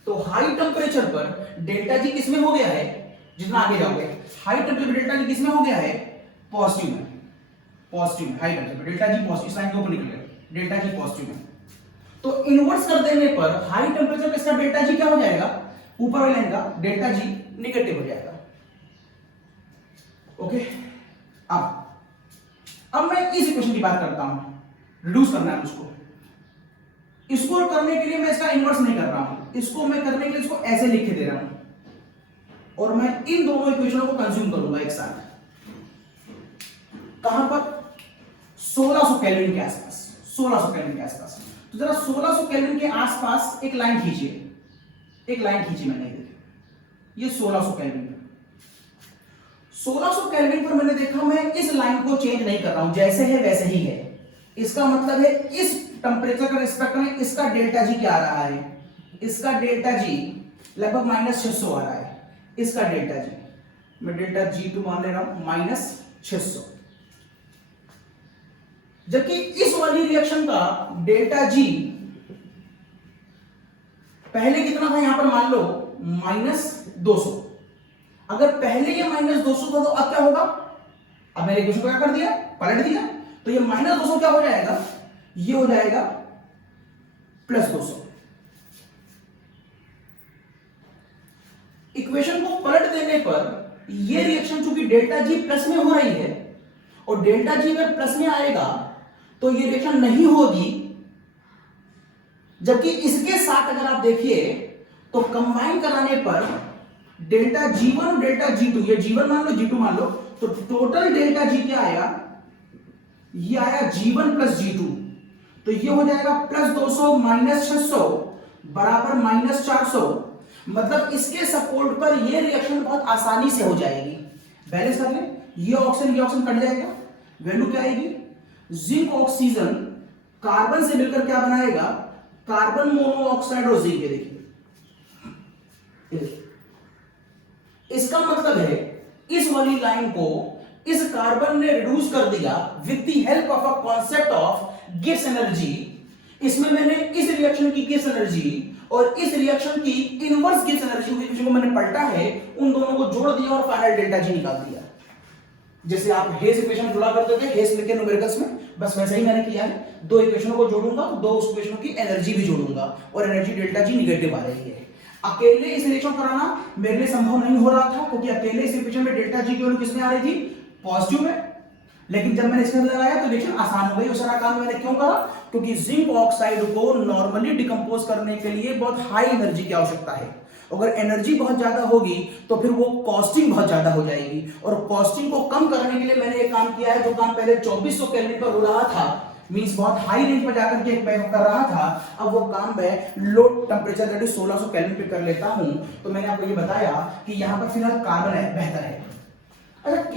तो हाई टेम्परेचर पर डेल्टा जी किसमें हो गया है? जितना आगे जाओगे हाई टेम्परेचर पर डेल्टा जी किसमें हो गया है? पॉजिटिव में। हाई टेम्परेचर पर डेल्टा जी पॉजिटिव, इस लाइन के ऊपर निकलेगा, डेल्टा जी पॉजिटिव में। तो इनवर्स कर देने पर हाई टेम्परेचर पे इसका डेल्टा जी क्या हो जाएगा? ऊपर वाली लाइन का डेल्टा जी निगेटिव हो जाएगा। ओके, अब मैं इस इक्वेशन की बात करता हूं, रिड्यूस करना है मुझको। इसको करने के लिए मैं इसका इनवर्स नहीं कर रहा हूं, इसको मैं करने के लिए इसको ऐसे लिख के दे रहा हूं और मैं इन दोनों इक्वेशनों को कंज्यूम करूंगा एक साथ। कहां पर? 1600 केल्विन के आसपास। 1600 केल्विन के आसपास। तो जरा 1600 केल्विन के आसपास एक लाइन खींचिए, मैंने ये 1600 केल्विन। 1600 केल्विन पर मैंने देखा मैं इस लाइन को चेंज नहीं कर रहा हूं, जैसे है वैसे ही है। इसका मतलब है इस टेम्परेचर का रिस्पेक्ट में इसका डेल्टा जी क्या आ रहा है? इसका डेल्टा जी लगभग -600 आ रहा है। इसका डेल्टा जी मैं डेल्टा G2 मान ले रहा हूं -600, जबकि इस वाली रिएक्शन का डेल्टा जी पहले कितना था? यहां पर मान लो -200। अगर पहले ये -200 था तो अब क्या होगा? अब मैंने इक्वेशन को क्या कर दिया? पलट दिया। तो ये -200 क्या हो जाएगा? ये हो जाएगा +200। इक्वेशन को पलट देने पर ये रिएक्शन चूंकि डेल्टा जी प्लस में हो रही है और डेल्टा जी अगर प्लस में आएगा तो ये रिएक्शन नहीं होगी, जबकि इसके साथ अगर आप देखिए तो कंबाइन कराने पर डेल्टा G1 और डेल्टा G2, ये G1 मान लो G2 मान लो, तो टोटल डेल्टा G क्या आएगा? ये आया G1 प्लस G2, तो ये हो जाएगा +200 -600 बराबर -400। मतलब इसके सपोर्ट पर ये रिएक्शन बहुत आसानी से हो जाएगी। बैलेंस कर लें, ये ऑक्सीजन कट जाएगा, वैल्यू क्या आएगी? जिंक ऑक्सीजन कार्बन से मिलकर क्या बनाएगा? कार्बन मोनोऑक्साइड और जिंक। देखिए इसका मतलब है इस वाली लाइन को इस कार्बन ने रिड्यूस कर दिया with the help of a concept of Gibbs energy. इसमें मैंने इस रिएक्शन की गिब्स एनर्जी और इस रिएक्शन की इनवर्स गिब्स एनर्जी को मैंने पलटा है, उन दोनों को जोड़ दिया और फाइनल डेल्टा जी निकाल दिया। जैसे आप हेस इक्वेशन जुड़ा करते थे हेस लिखे न्यूमेरिकल्स में, बस वैसे ही मैंने किया है। दो इक्वेशनों को जोड़ूंगा तो दो उस इक्वेशन की एनर्जी भी जोड़ूंगा और एनर्जी डेल्टा जी निगेटिव आ रही है। अकेले इस रिएक्शन कराना मेरे लिए संभव नहीं हो रहा था क्योंकि अकेले इस इक्वेशन में डेल्टा जी की वैल्यू किसमें आ रही थी, पॉजिटिव में। लेकिन जब मैंने इसमें लगाया तो रिएक्शन आसान हो गई। वो सारा काम मैंने क्यों करा, क्योंकि जिंक ऑक्साइड को नॉर्मली डिकम्पोज करने के लिए बहुत हाई एनर्जी की आवश्यकता है। अगर एनर्जी बहुत ज्यादा होगी तो फिर वो कॉस्टिंग बहुत ज्यादा हो जाएगी, और कॉस्टिंग को कम करने के लिए मैंने एक काम किया है। जो काम पहले 2400 केल्विन पर हो रहा था, मींस बहुत हाई रेंज पर जाकर के मैं कर रहा था, अब वो काम मैं लो टेंपरेचर दैट इज 1600 केल्विन पे कर लेता हूं। तो मैंने आपको ये बताया कि यहां पर फिलहाल कार्बन है, बेहतर है। अच्छा,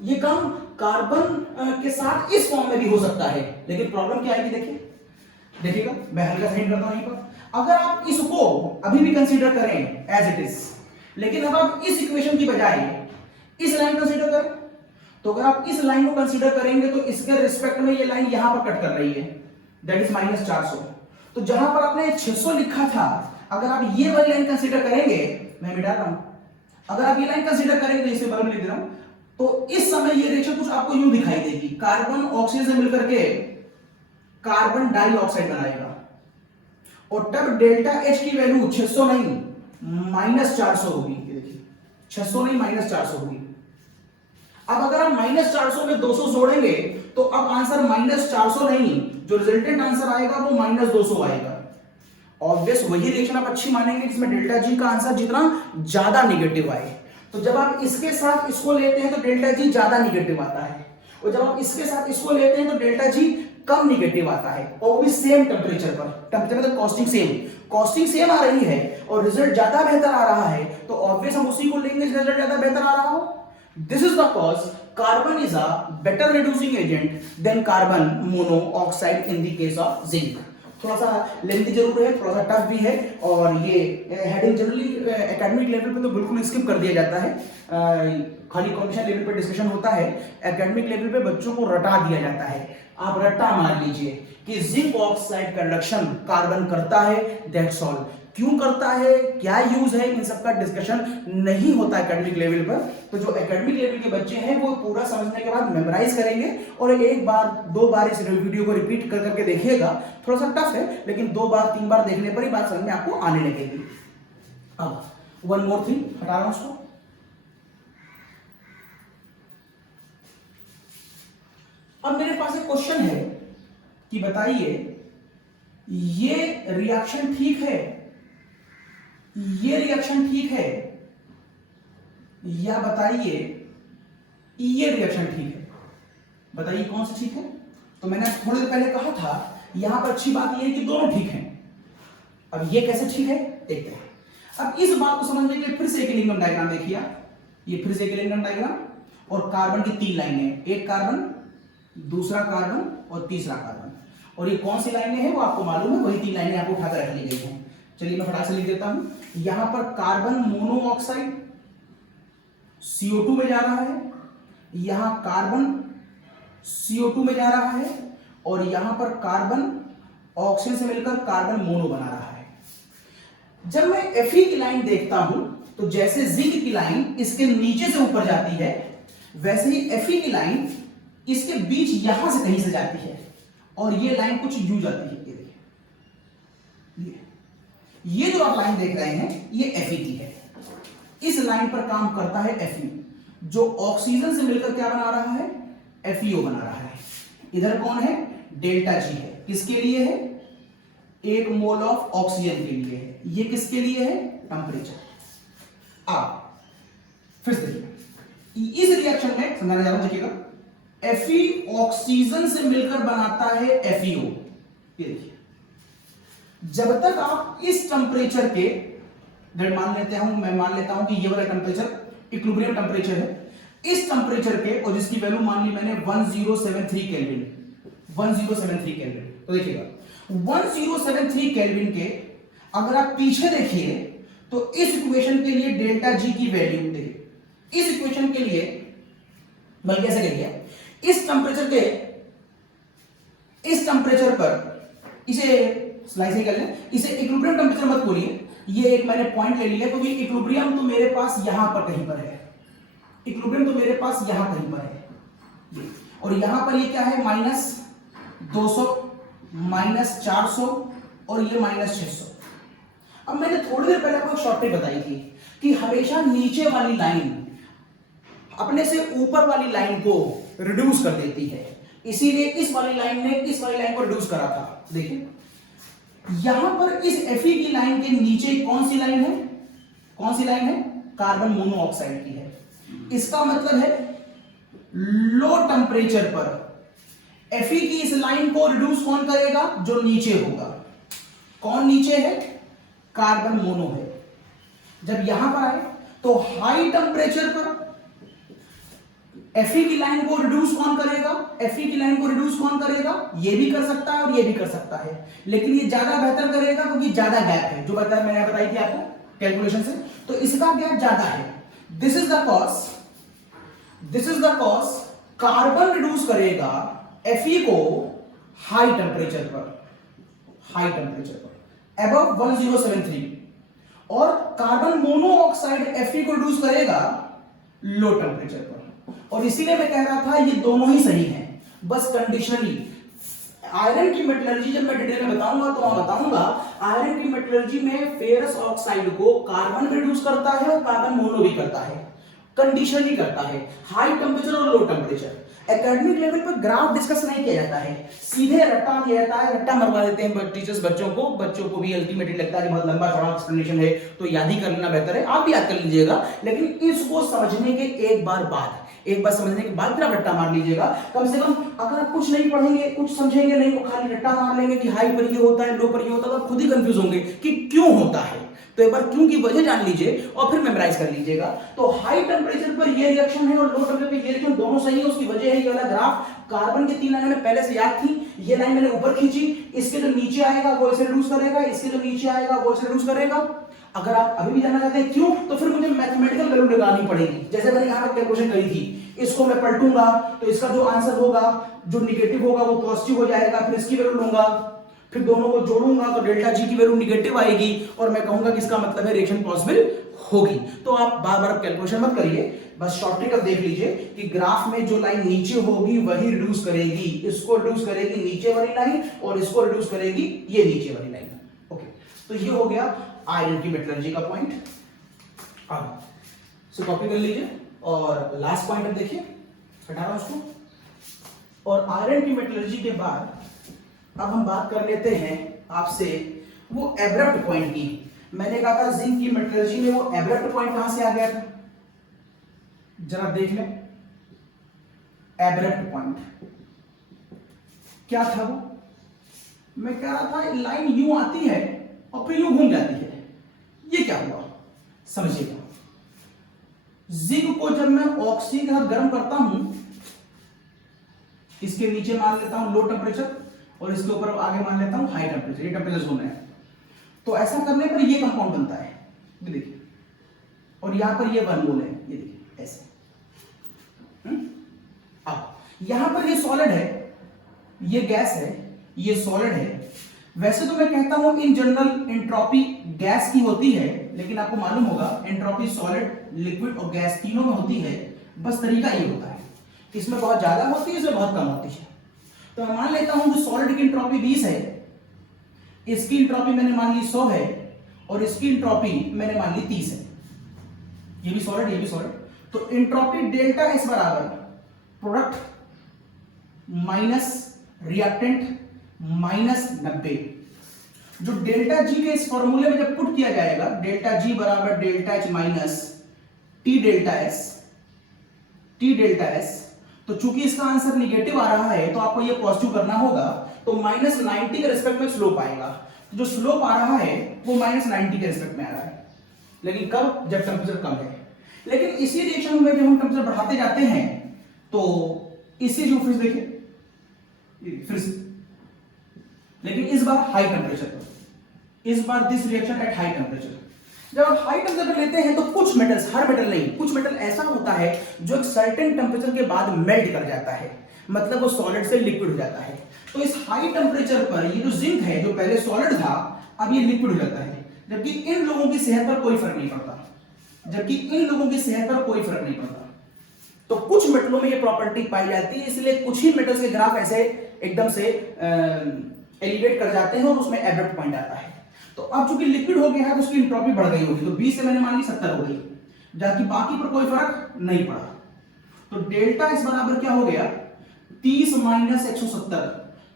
ये काम कार्बन के साथ इस फॉर्म में भी हो सकता है, लेकिन प्रॉब्लम क्या आएगी देखिएगा, मैं हल्का साइन करता हूं यहीं पर। अगर आप इसको अभी भी कंसीडर करें एज इट इज, लेकिन अब आप इस इक्वेशन की बजाय इस लाइन कंसीडर करें, तो अगर आप इस लाइन को कंसीडर करेंगे तो इसके रिस्पेक्ट में ये लाइन यहां पर कट कर रही है, दैट इज -400। तो जहां पर आपने 600 लिखा था, अगर आप ये वाली लाइन कंसीडर करेंगे, मैं मिटा रहा हूं, अगर आप ये लाइन कंसीडर करेंगे तो इसे बराबर लिख दे रहा हूं, तो इस समय ये रिएक्शन कुछ आपको यूं दिखाई देगी, कार्बन ऑक्सीजन से मिलकर के कार्बन डाइऑक्साइड बनाएगा, और तब डेल्टा एच की वैल्यू 600 नहीं -400 होगी। ये देखिए 600 नहीं -400 होगी। अब अगर आप -400 में 200 जोड़ेंगे तो अब आंसर -400 नहीं, जो रिजल्टेंट आंसर आएगा वो -200 आएगा। ऑब्वियस वही रिएक्शन आप अच्छी मानेंगे जिसमें डेल्टा जी का आंसर जितना ज्यादा निगेटिव आए। तो जब आप इसके साथ इसको लेते हैं तो डेल्टा जी ज्यादा निगेटिव आता है, और जब आप इसके साथ इसको लेते हैं तो डेल्टा जी कम निगेटिव आता है, और वो भी सेम टेंपरेचर पर। टेंपरेचर मतलब कॉस्टिंग सेम आ रही है और रिजल्ट ज्यादा बेहतर आ रहा है, तो ऑब्वियस हम उसी को लेंगे रिजल्ट ज्यादा बेहतर आ रहा हो। This is the cause carbon is a better reducing agent than carbon monoxide in the case of zinc। थोड़ा सा लेंथी जरूर है, थोड़ा सा टफ भी है, और ये हेडिंग जनरली एकेडमिक लेवल पे तो बिल्कुल स्किप कर दिया जाता है, खाली कॉम्पिटिशन लेवल पे डिस्कशन होता है। एकेडमिक लेवल पे बच्चों को रटा दिया जाता है। आप रट्टा मार लीजिए कि जिंक ऑक्साइड का रिडक्शन कार्बन करता है, दैट्स ऑल। क्यों करता है, क्या यूज है, इन सब का डिस्कशन नहीं होता एकेडमिक लेवल पर। तो जो एकेडमिक लेवल के बच्चे हैं वो पूरा समझने के बाद मेमोराइज करेंगे, और एक बार दो बार इस वीडियो को रिपीट कर करके देखिएगा। थोड़ा सा टफ है, लेकिन 2 बार 3 बार देखने पर ही बात समझ में आपको आने लगेगी। अब वन मोर थिंग, हटा रहा हूं उसको। अब मेरे पास एक क्वेश्चन है कि बताइए ये रिएक्शन ठीक है, ये रिएक्शन ठीक है, या बताइए ये रिएक्शन ठीक है। बताइए कौन सा ठीक है। तो मैंने थोड़ी देर पहले कहा था यहां पर अच्छी बात यह है कि दोनों ठीक हैं। अब ये कैसे ठीक है देखते हैं। अब इस बात को समझने के लिए फिर से एक इक्विलिब्रियम डायग्राम देखिए। ये फिर से एक इक्विलिब्रियम डायग्राम, और कार्बन की 3 लाइनें, एक कार्बन, दूसरा कार्बन और तीसरा कार्बन। और ये कौन सी लाइनें हैं वो आपको मालूम है, वही 3 लाइनें आपको उठाकर रख ली गई हैं। चलिए मैं फटाक से लिख देता हूं। यहां पर कार्बन मोनोऑक्साइड CO2 में जा रहा है, यहां कार्बन CO2 में जा रहा है, और यहां पर कार्बन ऑक्सीजन से मिलकर कार्बन मोनो बना रहा है। जब मैं Fe की लाइन देखता हूं तो जैसे जिंक की लाइन इसके नीचे से ऊपर जाती है, वैसे ही Fe की लाइन इसके बीच यहां से कहीं से जाती है, और ये लाइन कुछ यूं जाती है। ये जो आप लाइन देख रहे हैं ये Fe की है। इस लाइन पर काम करता है Fe, जो ऑक्सीजन से मिलकर क्या बना रहा है, FeO बना रहा है। इधर कौन है, डेल्टा जी है। किसके लिए है, 1 मोल ऑफ ऑक्सीजन के लिए है। ये किसके लिए है, टेंपरेचर। अब फिर से देखिए इस रिएक्शन में समझाने जा रहा हूं, देखिएगा Fe ऑक्सीजन से मिलकर बनाता है FeO। ये देखिए, जब तक आप इस टेंपरेचर के, मैं मान लेता हूं कि ये वाला टेंपरेचर इक्विलिब्रियम टेंपरेचर है, इस टेंपरेचर के, और जिसकी वैल्यू मान ली मैंने 1073 केल्विन, 1073 केल्विन। तो देखिएगा 1073 केल्विन के अगर आप पीछे देखिए तो इस इक्वेशन के लिए डेल्टा जी की वैल्यू देखिए, इस इक्वेशन के लिए, बल्कि ऐसे कहिए, इस टेंपरेचर पर इसे स्लाइस ही कर लें, इसे इक्विलिब्रियम टेंपरेचर मत बोलिए, ये एक मैंने पॉइंट ले लिया क्योंकि इक्विलिब्रियम तो मेरे पास यहां पर कहीं पर है। इक्विलिब्रियम तो मेरे पास यहां कहीं पर है, और यहां पर ये क्या है, -200, -400 और ये -600। अब मैंने थोड़ी देर पहले आपको एक शॉर्ट ट्रिक बताई थी कि हमेशा नीचे वाली लाइन अपने से ऊपर वाली लाइन को रिड्यूस कर देती है, इसीलिए इस वाली लाइन ने इस वाली लाइन को रिड्यूस करा था। देखिए यहां पर इस Fe की लाइन के नीचे कौन सी लाइन है, कौन सी लाइन है, कार्बन मोनोऑक्साइड की है। इसका मतलब है लो टेम्परेचर पर Fe की इस लाइन को रिड्यूस कौन करेगा, जो नीचे होगा। कौन नीचे है, कार्बन मोनो है। जब यहां पर आए तो हाई टेम्परेचर पर Fe की लाइन को रिड्यूस कौन करेगा, Fe की लाइन को रिड्यूस कौन करेगा, ये भी कर सकता है और ये भी कर सकता है, लेकिन ये ज्यादा बेहतर करेगा क्योंकि ज्यादा गैप है, जो बता मैंने बताई थी आपको कैलकुलेशन से, तो इसका गैप ज्यादा है। This is the cause carbon reduce करेगा Fe को हाई टेम्परेचर पर अबव 1073, और कार्बन मोनोऑक्साइड Fe को रिड्यूस करेगा लो टेम्परेचर पर। और इसीलिए मैं कह रहा था ये दोनों ही सही हैं, बस कंडीशनली। आयरन की मेटलर्जी जब मैं डिटेल में बताऊंगा तो मैं बताऊंगा आयरन की मेटलर्जी में फेरस ऑक्साइड को कार्बन रिड्यूस करता है और कार्बन मोनो भी करता है, कंडीशनली करता है, हाई टेम्परेचर और लो टेम्परेचर। एकेडमिक लेवल पर ग्राफ डिस्कस नहीं किया जाता है, सीधे रट्टा किया जाता है, रट्टा मरवा देते हैं टीचर्स बच्चों को भी अल्टीमेटली लगता है कि बहुत लंबा चौड़ा एक्सप्लेनेशन है तो याद ही कर लेना बेहतर है, आप भी याद कर लीजिएगा, लेकिन इसको समझने के एक बार समझने के बाद फिर आप रट्टा मार लीजिएगा। कम से कम अगर आप कुछ नहीं पढ़ेंगे, कुछ समझेंगे नहीं, तो खाली रट्टा मार लेंगे कि हाई पर ये होता है, लो पर ये होता है, तो आप खुद ही कंफ्यूज होंगे कि क्यों होता है। तो एक बार क्यों की वजह जान लीजिए और फिर मेमोराइज कर लीजिएगा। तो हाई टेम्परेचर पर ये रिएक्शन है और लो टेम्परेचर पर ये रिएक्शन, दोनों सही है। उसकी वजह है ये वाला ग्राफ, कार्बन की 3 लाइनें पहले से याद थी, ये लाइन मैंने ऊपर खींची, इसके जो नीचे आएगा वो इसे रिड्यूस करेगा, इसके जो नीचे आएगा वो इसे रिड्यूस करेगा। अगर आप अभी भी जानना चाहते हैं क्यों, तो फिर मुझे मैथमेटिकल वैल्यू निकालनी पड़ेगी। जैसे मैंने यहां पर कैलकुलेशन करी थी, इसको मैं पलटूंगा तो इसका जो आंसर होगा, जो निगेटिव होगा वो पॉजिटिव हो जाएगा, फिर इसकी वैल्यू लूंगा, फिर दोनों को जोड़ूंगा तो डेल्टा जी की वैल्यू निगेटिव आएगी और मैं कहूंगा कि इसका मतलब है रिएक्शन पॉसिबल होगी। तो आप बार बार कैलकुलेशन मत करिए, बस शॉर्ट ट्रिक देख लीजिए कि ग्राफ में जो लाइन नीचे होगी वही रिड्यूस करेगी, इसको रिड्यूस करेगी नीचे वाली लाइन और इसको रिड्यूस करेगी ये नीचे वाली लाइन। ओके, तो ये हो गया आयरन की मेटलर्जी का पॉइंट। अब सो कॉपी कर लीजिए और लास्ट पॉइंट अब देखिए, हटा रहा उसको। और आयरन की मेटलर्जी के बाद अब हम बात कर लेते हैं आपसे वो एब्रप्ट पॉइंट की। मैंने कहा था जिंक की मेटलर्जी में वो एब्रप्ट पॉइंट कहां से आ गया था, जरा देख लें। एब्रप्ट पॉइंट क्या था वो, मैं कह रहा था लाइन यूं आती है और फिर यूं घूम जाती है, ये क्या हुआ समझिएगा। जिंक को जब मैं ऑक्सीजन के साथ गर्म करता हूं, इसके नीचे मान लेता हूं लो टेम्परेचर और इसके ऊपर आगे मान लेता हूं हाई टेम्परेचर, ये टेम्परेचर जोन है, तो ऐसा करने पर ये कंपाउंड बनता है, ये देखिए, और यहां पर ये 1 मोल है, ये देखिए ऐसे। अब यहां पर ये सॉलिड है, ये गैस है, ये सॉलिड है। वैसे तो मैं कहता हूं इन जनरल एंट्रोपी गैस की होती है, लेकिन आपको मालूम होगा एंट्रोपी सॉलिड, लिक्विड और गैस तीनों में होती है, बस तरीका ये होता है, इसमें बहुत ज्यादा होती है, इसमें बहुत कम होती है। तो मैं मान लेता हूं कि सॉलिड की एंट्रोपी 20 है, इसकी एंट्रोपी मैंने मान ली 100 है और इसकी एंट्रोपी मैंने मान ली 30 है। ये भी सॉलिड, ये भी सॉलिड। तो एंट्रोपी डेल्टा एस बराबर प्रोडक्ट माइनस रिएक्टेंट माइनस 90। जो डेल्टा जी के इस फॉर्मूले में जब पुट किया जाएगा, डेल्टा जी बराबर delta H minus T delta S, तो चूंकि इसका आंसर निगेटिव आ रहा है तो आपको ये पॉजिटिव करना होगा, तो -90 के रिस्पेक्ट में स्लोप आएगा। तो जो स्लोप आ रहा है वो -90 के रिस्पेक्ट में आ रहा है, लेकिन कब, जब टेम्परेचर कम है। लेकिन इसी रिएक्शन में जब हम टेम्परेचर बढ़ाते जाते हैं तो इससे जो फिर देखिए फिर से, लेकिन इस बार हाई टेम्परेचर पर, इस बार this reaction at high temperature. जब आप हाई टेम्परेचर लेते हैं तो कुछ मेटल्स, हर मेटल नहीं, कुछ मेटल ऐसा होता है जो एक सर्टेन टेम्परेचर के बाद मेल्ट कर जाता है, मतलब वो सॉलिड से लिक्विड हो जाता है। तो इस हाई टेम्परेचर पर ये जो जिंक है, जो पहले सॉलिड था, अब ये लिक्विड हो जाता है, जबकि इन लोगों की सेहत पर कोई फर्क नहीं पड़ता, तो कुछ मेटलों में ये प्रॉपर्टी पाई जाती है, इसलिए कुछ ही मेटल्स के ग्राफ ऐसे एकदम से एलिवेट कर जाते हैं और उसमें एब्रप्ट पॉइंट आता है। तो अब चूंकि लिक्विड हो गया है तो उसकी एंट्रोपी बढ़ गई होगी, तो 20 से मैंने मान ली 70 हो गई, जबकि बाकी पर कोई फर्क नहीं पड़ा। तो डेल्टा इस बराबर क्या हो गया, 30 माइनस 170,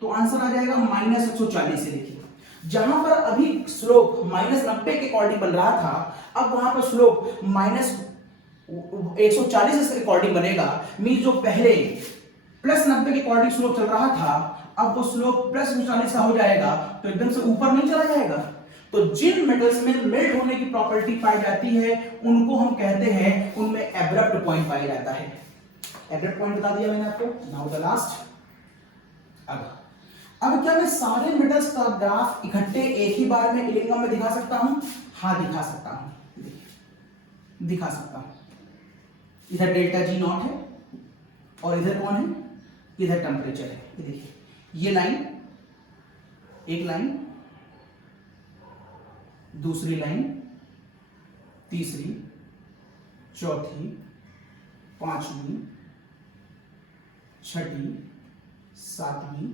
तो आंसर आ जाएगा माइनस 140 से। देखिए जहां पर अभी स्लोप माइनस 90 के अकॉर्डिंग बन रहा था, अब वहां पर स्लोप माइनस 140 के अकॉर्डिंग बनेगा। मीन जो पहले प्लस 90 के अकॉर्डिंग स्लोप चल रहा था, अब वो स्लोप प्लस 140 का हो जाएगा, तो एकदम से ऊपर नहीं चला जाएगा। तो जिन मेटल्स में मेल्ट होने की प्रॉपर्टी पाई जाती है उनको हम कहते हैं, उनमें एब्रप्ट पॉइंट पाया जाता है। एब्रप्ट पॉइंट बता दिया मैंने आपको। Now the last. अब क्या मैं सारे मेटल्स का ग्राफ इकट्ठे एक ही बार में इलिंगम में दिखा सकता हूं? हाँ दिखा सकता हूं, दिखा सकता हूं। इधर डेल्टा जी नॉट है और इधर कौन है, इधर टेम्परेचर है। ये देखिए ये लाइन, एक लाइन, दूसरी लाइन, तीसरी, चौथी, पांचवी, छठी, सातवीं,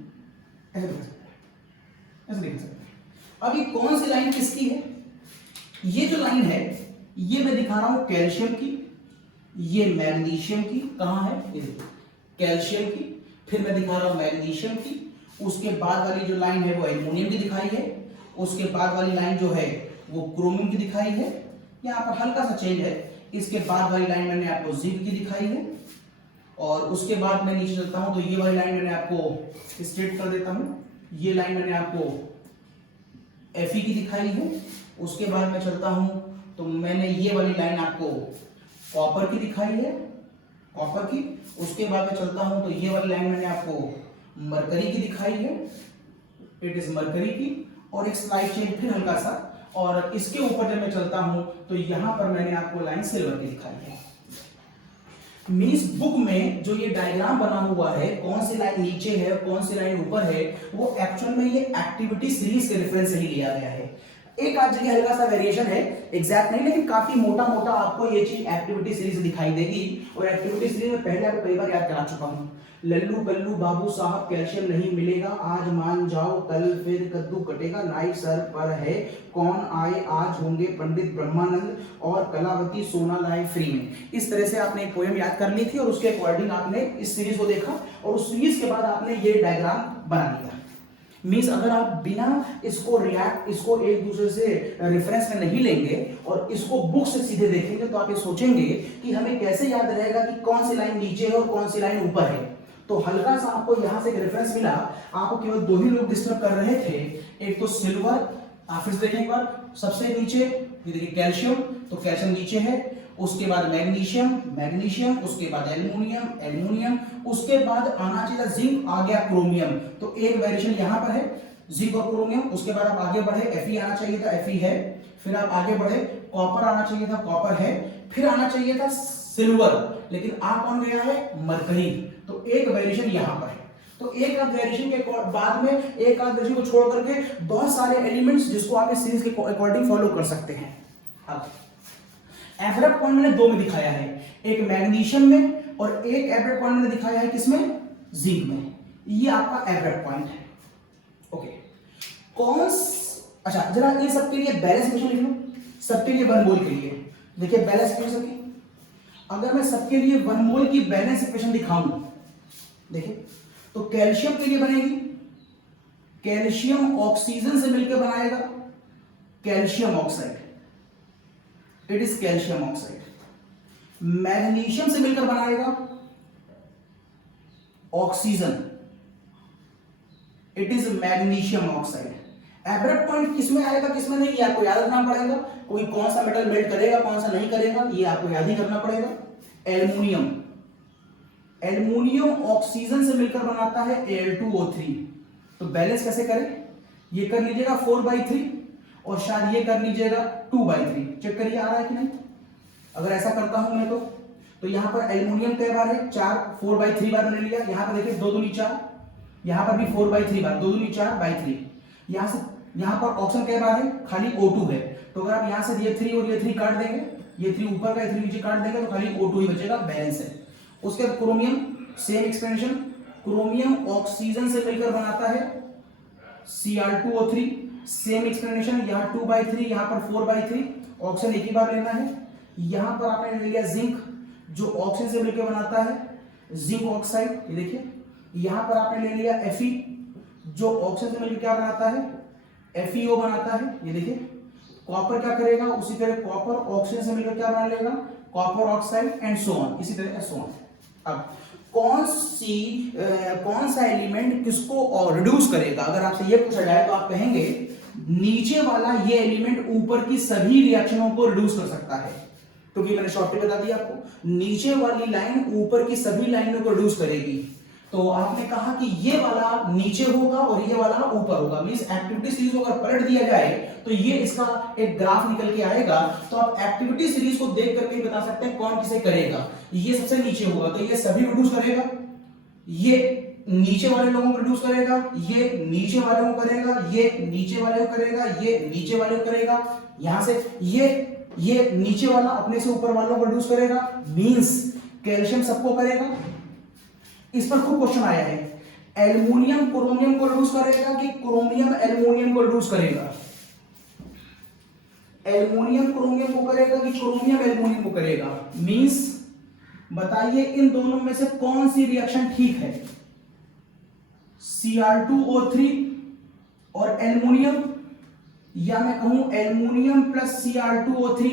ऐसे देख सकते हैं, ऐसे देख सकते हैं। अब ये कौन सी लाइन किसकी है? ये जो लाइन है ये मैं दिखा रहा हूं कैल्शियम की, ये मैग्नीशियम की। कहां है, ये देखिए कैल्शियम की, फिर मैं दिखा रहा हूं मैग्नीशियम की। उसके बाद वाली जो लाइन है वो एल्युमिनियम की दिखाई है। उसके बाद वाली लाइन जो है वो क्रोमियम की दिखाई है। यहाँ पर हल्का सा चेंज है। इसके बाद वाली लाइन मैंने आपको जिंक की दिखाई है। और उसके बाद मैं नीचे चलता हूं तो ये वाली लाइन मैंने आपको स्ट्रेट कर देता हूं। ये लाइन मैंने आपको Fe की दिखाई है। उसके बाद मैं चलता हूं तो मैंने ये वाली लाइन आपको कॉपर की दिखाई है, कॉपर की। उसके बाद मैं चलता हूं तो ये वाली लाइन मैंने आपको मरकरी की दिखाई है, इट इज मरकरी की। और एक स्लाइड चेंज फिर हल्का सा, और इसके ऊपर जब मैं चलता हूं तो यहां पर मैंने आपको लाइन सिल्वर की दिखाई है। मींस बुक में जो ये डायग्राम बना हुआ है, कौन सी लाइन नीचे है कौन सी लाइन ऊपर है, वो एक्चुअल में ये एक्टिविटी सीरीज के रेफरेंस से ही लिया गया है। एक आध जगह हल्का सा वेरिएशन है, एग्जैक्ट नहीं, लेकिन काफी मोटा मोटा आपको ये चीज एक्टिविटी सीरीज दिखाई देगी। और एक्टिविटी सीरीज में पहले आपको कई बार याद करा चुका हूं। लल्लू कल्लू बाबू साहब कैल्शियम नहीं मिलेगा, आज मान जाओ कल फिर कद्दू कटेगा, नाइट सर पर है, कौन आए आज होंगे पंडित ब्रह्मानंद, और कलावती सोना लाए फ्री में। इस तरह से आपने एक पोएम याद कर ली थी और उसके अकॉर्डिंग आपने इस सीरीज को देखा और उस सीरीज के बाद आपने ये डायग्राम बना लिया। मींस अगर आप बिना इसको एक दूसरे से रेफरेंस में नहीं लेंगे और इसको बुक से सीधे देखेंगे तो आप ये सोचेंगे कि हमें कैसे याद रहेगा कि कौन सी लाइन नीचे है और कौन सी लाइन ऊपर है। तो हल्का सा आपको यहां से एक रेफरेंस मिला, आपको केवल दो ही लोग डिस्टर्ब कर रहे थे, एक तो सिल्वर, आप फिर देखें एक बार, सबसे नीचे ये देखिए कैल्शियम, तो कैल्शियम नीचे है। उसके बाद मैग्नीशियम, उसके बाद एल्युमिनियम, उसके बाद आना चाहिए जिंक, आ गया क्रोमियम। तो एक वेरिएशन यहां पर है जिंक और क्रोमियम। उसके बाद आप आगे बढ़े, Fe आना चाहिए था, Fe है। फिर आप आगे बढ़े, कॉपर आना चाहिए था, कॉपर है। फिर आना चाहिए था सिल्वर, लेकिन आ कौन गया है, मरकरी। तो एक वेरिएशन यहां पर है। तो एक आध वेरिएशन के बाद में एक आध वेरिएशन को छोड़ करके बहुत सारे एलिमेंट्स जिसको आप इस सीरीज के अकॉर्डिंग फॉलो कर सकते हैं। अब एब्रप्ट पॉइंट मैंने दो में दिखाया है, एक मैग्नीशियम में और एक एब्रप्ट पॉइंट मैंने दिखाया है किसमें, जिंक में। ये आपका एब्रप्ट पॉइंट है। ओके, अच्छा जरा इन सबके लिए बैलेंस इक्वेशन लिख लो, सबके लिए 1 मोल के लिए। देखिए बैलेंस इक्वेशन की, अगर मैं सबके लिए 1 मोल की बैलेंस इक्वेशन दिखाऊं, देखिए तो कैल्शियम के लिए बनेगी, कैल्शियम ऑक्सीजन से मिलकर बनाएगा calcium oxide, it is calcium oxide. Magnesium से मिलकर बनाएगा oxygen, it is magnesium oxide. Abrupt point किसमें आएगा किसमें नहीं, ये आपको याद रखना पड़ेगा। कोई कौन सा मेटल मेल्ट करेगा कौन सा नहीं करेगा, ये आपको याद ही करना पड़ेगा। एल्युमिनियम ऑक्सीजन से मिलकर बनाता है Al2O3। तो बैलेंस कैसे करें, ये कर लीजिएगा 4/3 और शायद ये कर लीजिएगा 2/3। चेक करिए आ रहा है कि नहीं। अगर ऐसा करता हूं मैं तो यहां पर एल्युमिनियम कई बार है 4/3 बार मैंने लिया। यहां पर देखिए 2 दूनी 4, यहां पर भी 4/3 बार, 2 दूनी 4/3। यहां पर ऑक्सीजन कई बार है, खाली O2 है। तो अगर आप यहां से ये 3 और ये 3 काट देंगे, ये 3 ऊपर का ये 3 नीचे काट देंगे तो खाली O2 ही बचेगा, बैलेंस है। उसके बाद chromium, same explanation, chromium oxygen से मिलकर बनाता है Cr2O3, सेम एक्सप्लेनेशन, यहाँ 2/3, यहाँ पर 4/3, ऑक्सीजन एक ही बार लेना है। यहाँ पर आपने ले लिया जिंक, जो ऑक्सीजन से मिलकर बनाता है जिंक ऑक्साइड, ये देखिए। यहाँ पर आपने ले लिया Fe, जो ऑक्सीजन से मिलकर क्या बनाता है FeO बनाता है, ये देखिए। कॉपर क्या करेगा, उसी तरह कॉपर ऑक्सीजन से मिलकर क्या बना लेगा, copper oxide and so on, इसी तरह सो ऑन। अब कौन सा एलिमेंट किसको रिड्यूस करेगा, अगर आपसे ये पूछा जाए तो आप कहेंगे नीचे वाला ये एलिमेंट ऊपर की सभी रिएक्शनों को रिड्यूस कर सकता है, क्योंकि मैंने शॉर्टकट बता दिया आपको, नीचे वाली लाइन ऊपर की सभी लाइनों को रिड्यूस करेगी। तो आपने कहा कि ये वाला नीचे होगा और ये वाला ऊपर होगा, मींस एक्टिविटी सीरीज को अगर पलट दिया जाए तो ये इसका एक ग्राफ निकल के आएगा। तो आप एक्टिविटी सीरीज को देख करके बता सकते हैं कौन किसे करेगा। ये सबसे नीचे होगा तो ये सभी रिड्यूस करेगा, ये नीचे वाले लोगों को रिड्यूस करेगा, ये नीचे वाले को करेगा, ये नीचे वाले को करेगा, ये नीचे वाले को करेगा, यहां से ये नीचे वाला अपने से ऊपर वालों को रिड्यूस करेगा, मींस कैल्शियम सबको करेगा। इस पर खूब क्वेश्चन आया है, एल्युमिनियम क्रोमियम को रिड्यूस करेगा कि क्रोमियम एल्युमिनियम को रिड्यूस करेगा, एल्युमिनियम क्रोमियम को करेगा कि क्रोमियम एल्युमिनियम को करेगा, मींस बताइए इन दोनों में से कौन सी रिएक्शन ठीक है, Cr2O3 और एल्युमिनियम, या मैं कहूं aluminium plus Cr2O3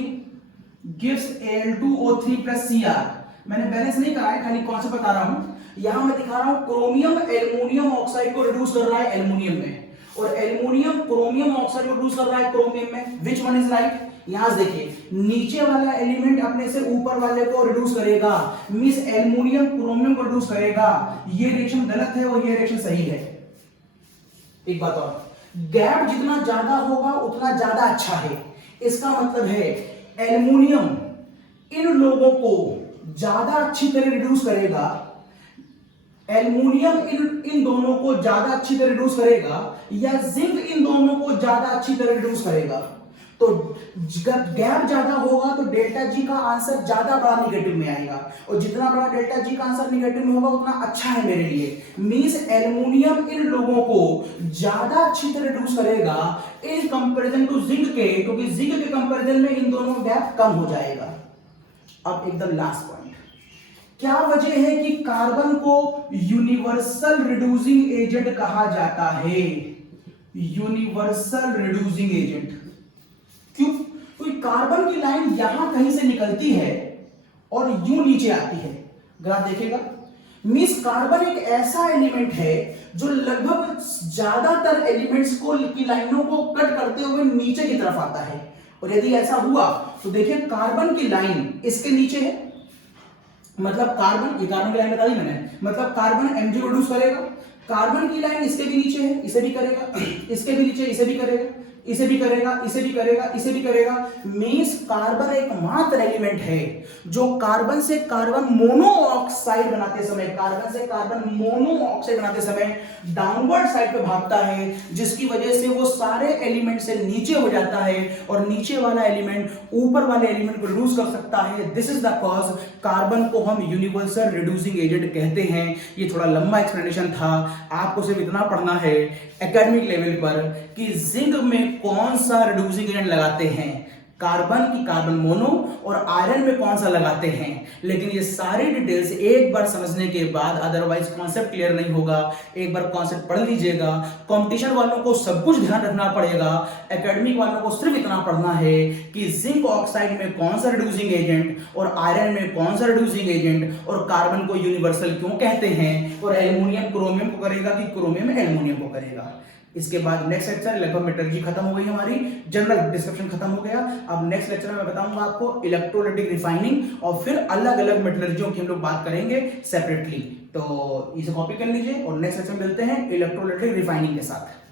gives Al2O3 plus Cr। मैंने बैलेंस नहीं करा है, खाली कॉन्सेप्ट बता रहा हूं। यहां मैं दिखा रहा हूं क्रोमियम एल्युमिनियम ऑक्साइड को रिड्यूस कर रहा है एल्युमिनियम में, और एल्युमिनियम क्रोमियम ऑक्साइड को रिड्यूस कर रहा है क्रोमियम में। Which one is right? यहां से देखिए, नीचे वाला एलिमेंट अपने से ऊपर वाले को रिड्यूस करेगा, मींस एल्युमिनियम क्रोमियम को रिड्यूस करेगा। ये रिएक्शन गलत है और ये रिएक्शन सही है। एक बात और, गैप जितना ज्यादा होगा उतना ज्यादा अच्छा है। इसका मतलब है एल्युमिनियम इन लोगों को ज्यादा अच्छी तरह रिड्यूस करेगा, एल्युमिनियम इन दोनों को ज्यादा अच्छी तरह रिड्यूस करेगा, या जिंक इन दोनों को ज्यादा अच्छी तरह रिड्यूस करेगा। तो गैप ज्यादा होगा तो डेल्टा जी का आंसर ज्यादा बड़ा निगेटिव में आएगा, और जितना बड़ा डेल्टा जी का आंसर निगेटिव में होगा उतना अच्छा है मेरे लिए। मींस एल्युमिनियम इन लोगों को ज्यादा अच्छी तरह रिड्यूस करेगा इन कंपैरिजन टू जिंक के, क्योंकि जिंक के कंपैरिजन में इन दोनों गैप कम हो जाएगा। अब एकदम लास्ट पॉइंट, क्या वजह है कि कार्बन को यूनिवर्सल रिड्यूसिंग एजेंट कहा जाता है? यूनिवर्सल रिड्यूसिंग एजेंट क्यों? क्योंकि कार्बन की लाइन यहां कहीं से निकलती है और यूं नीचे आती है। ग्राफ देखेगा, मींस कार्बन एक ऐसा एलिमेंट है जो लगभग ज्यादातर एलिमेंट्स को की लाइनों को कट करते हुए नीचे की तरफ आता है। और यदि ऐसा हुआ तो देखिए कार्बन की लाइन इसके नीचे है, मतलब कार्बन, ये कार्बन की लाइन बता दी मैंने, मतलब कार्बन Mg को रिड्यूस करेगा, कार्बन की लाइन इसके भी नीचे है, इसे भी करेगा, इसके भी नीचे, इसे भी करेगा, इसे भी करेगा, इसे भी करेगा, इसे भी करेगा। मींस कार्बन एकमात्र एलिमेंट है जो कार्बन से कार्बन मोनोऑक्साइड बनाते समय, कार्बन से कार्बन मोनोऑक्साइड बनाते समय डाउनवर्ड साइड पे भागता है, जिसकी वजह से वो सारे एलिमेंट से नीचे हो जाता है और नीचे वाला एलिमेंट ऊपर वाले एलिमेंट को रिड्यूस कर सकता है। This is the cause carbon को हम यूनिवर्सल रिड्यूसिंग एजेंट कहते हैं। ये थोड़ा लंबा एक्सप्लेनेशन था, आपको सिर्फ इतना पढ़ना है एकेडमिक लेवल पर कि जिंक में कौन सा रिड्यूसिंग एजेंट लगाते हैं, कार्बन की कार्बन मोनो, और आयरन में कौन सा लगाते हैं। लेकिन ये सारी डिटेल्स एक बार समझने के बाद, अदरवाइज कॉन्सेप्ट क्लियर नहीं होगा। एक बार कॉन्सेप्ट पढ़ लीजिएगा। कंपटीशन वालों को सब कुछ ध्यान रखना पड़ेगा, एकेडमिक वालों को सिर्फ इतना पढ़ना है कि जिंक ऑक्साइड में कौन सा रिड्यूसिंग एजेंट और आयरन में कौन सा रिड्यूसिंग एजेंट, और कार्बन को यूनिवर्सल क्यों कहते हैं, और एल्युमिनियम क्रोमियम को करेगा कि क्रोमियम एल्युमिनियम को करेगा। इसके बाद नेक्स्ट लेक्चर लगभग मेटलर्जी खत्म हो गई हमारी, जनरल डिस्क्रिप्शन खत्म हो गया। अब नेक्स्ट लेक्चर में मैं बताऊंगा आपको इलेक्ट्रोलाइटिक रिफाइनिंग, और फिर अलग अलग मेटलर्जियों की हम लोग बात करेंगे सेपरेटली। तो इसे कॉपी कर लीजिए और नेक्स्ट लेक्चर में मिलते हैं इलेक्ट्रोलाइटिक रिफाइनिंग के साथ।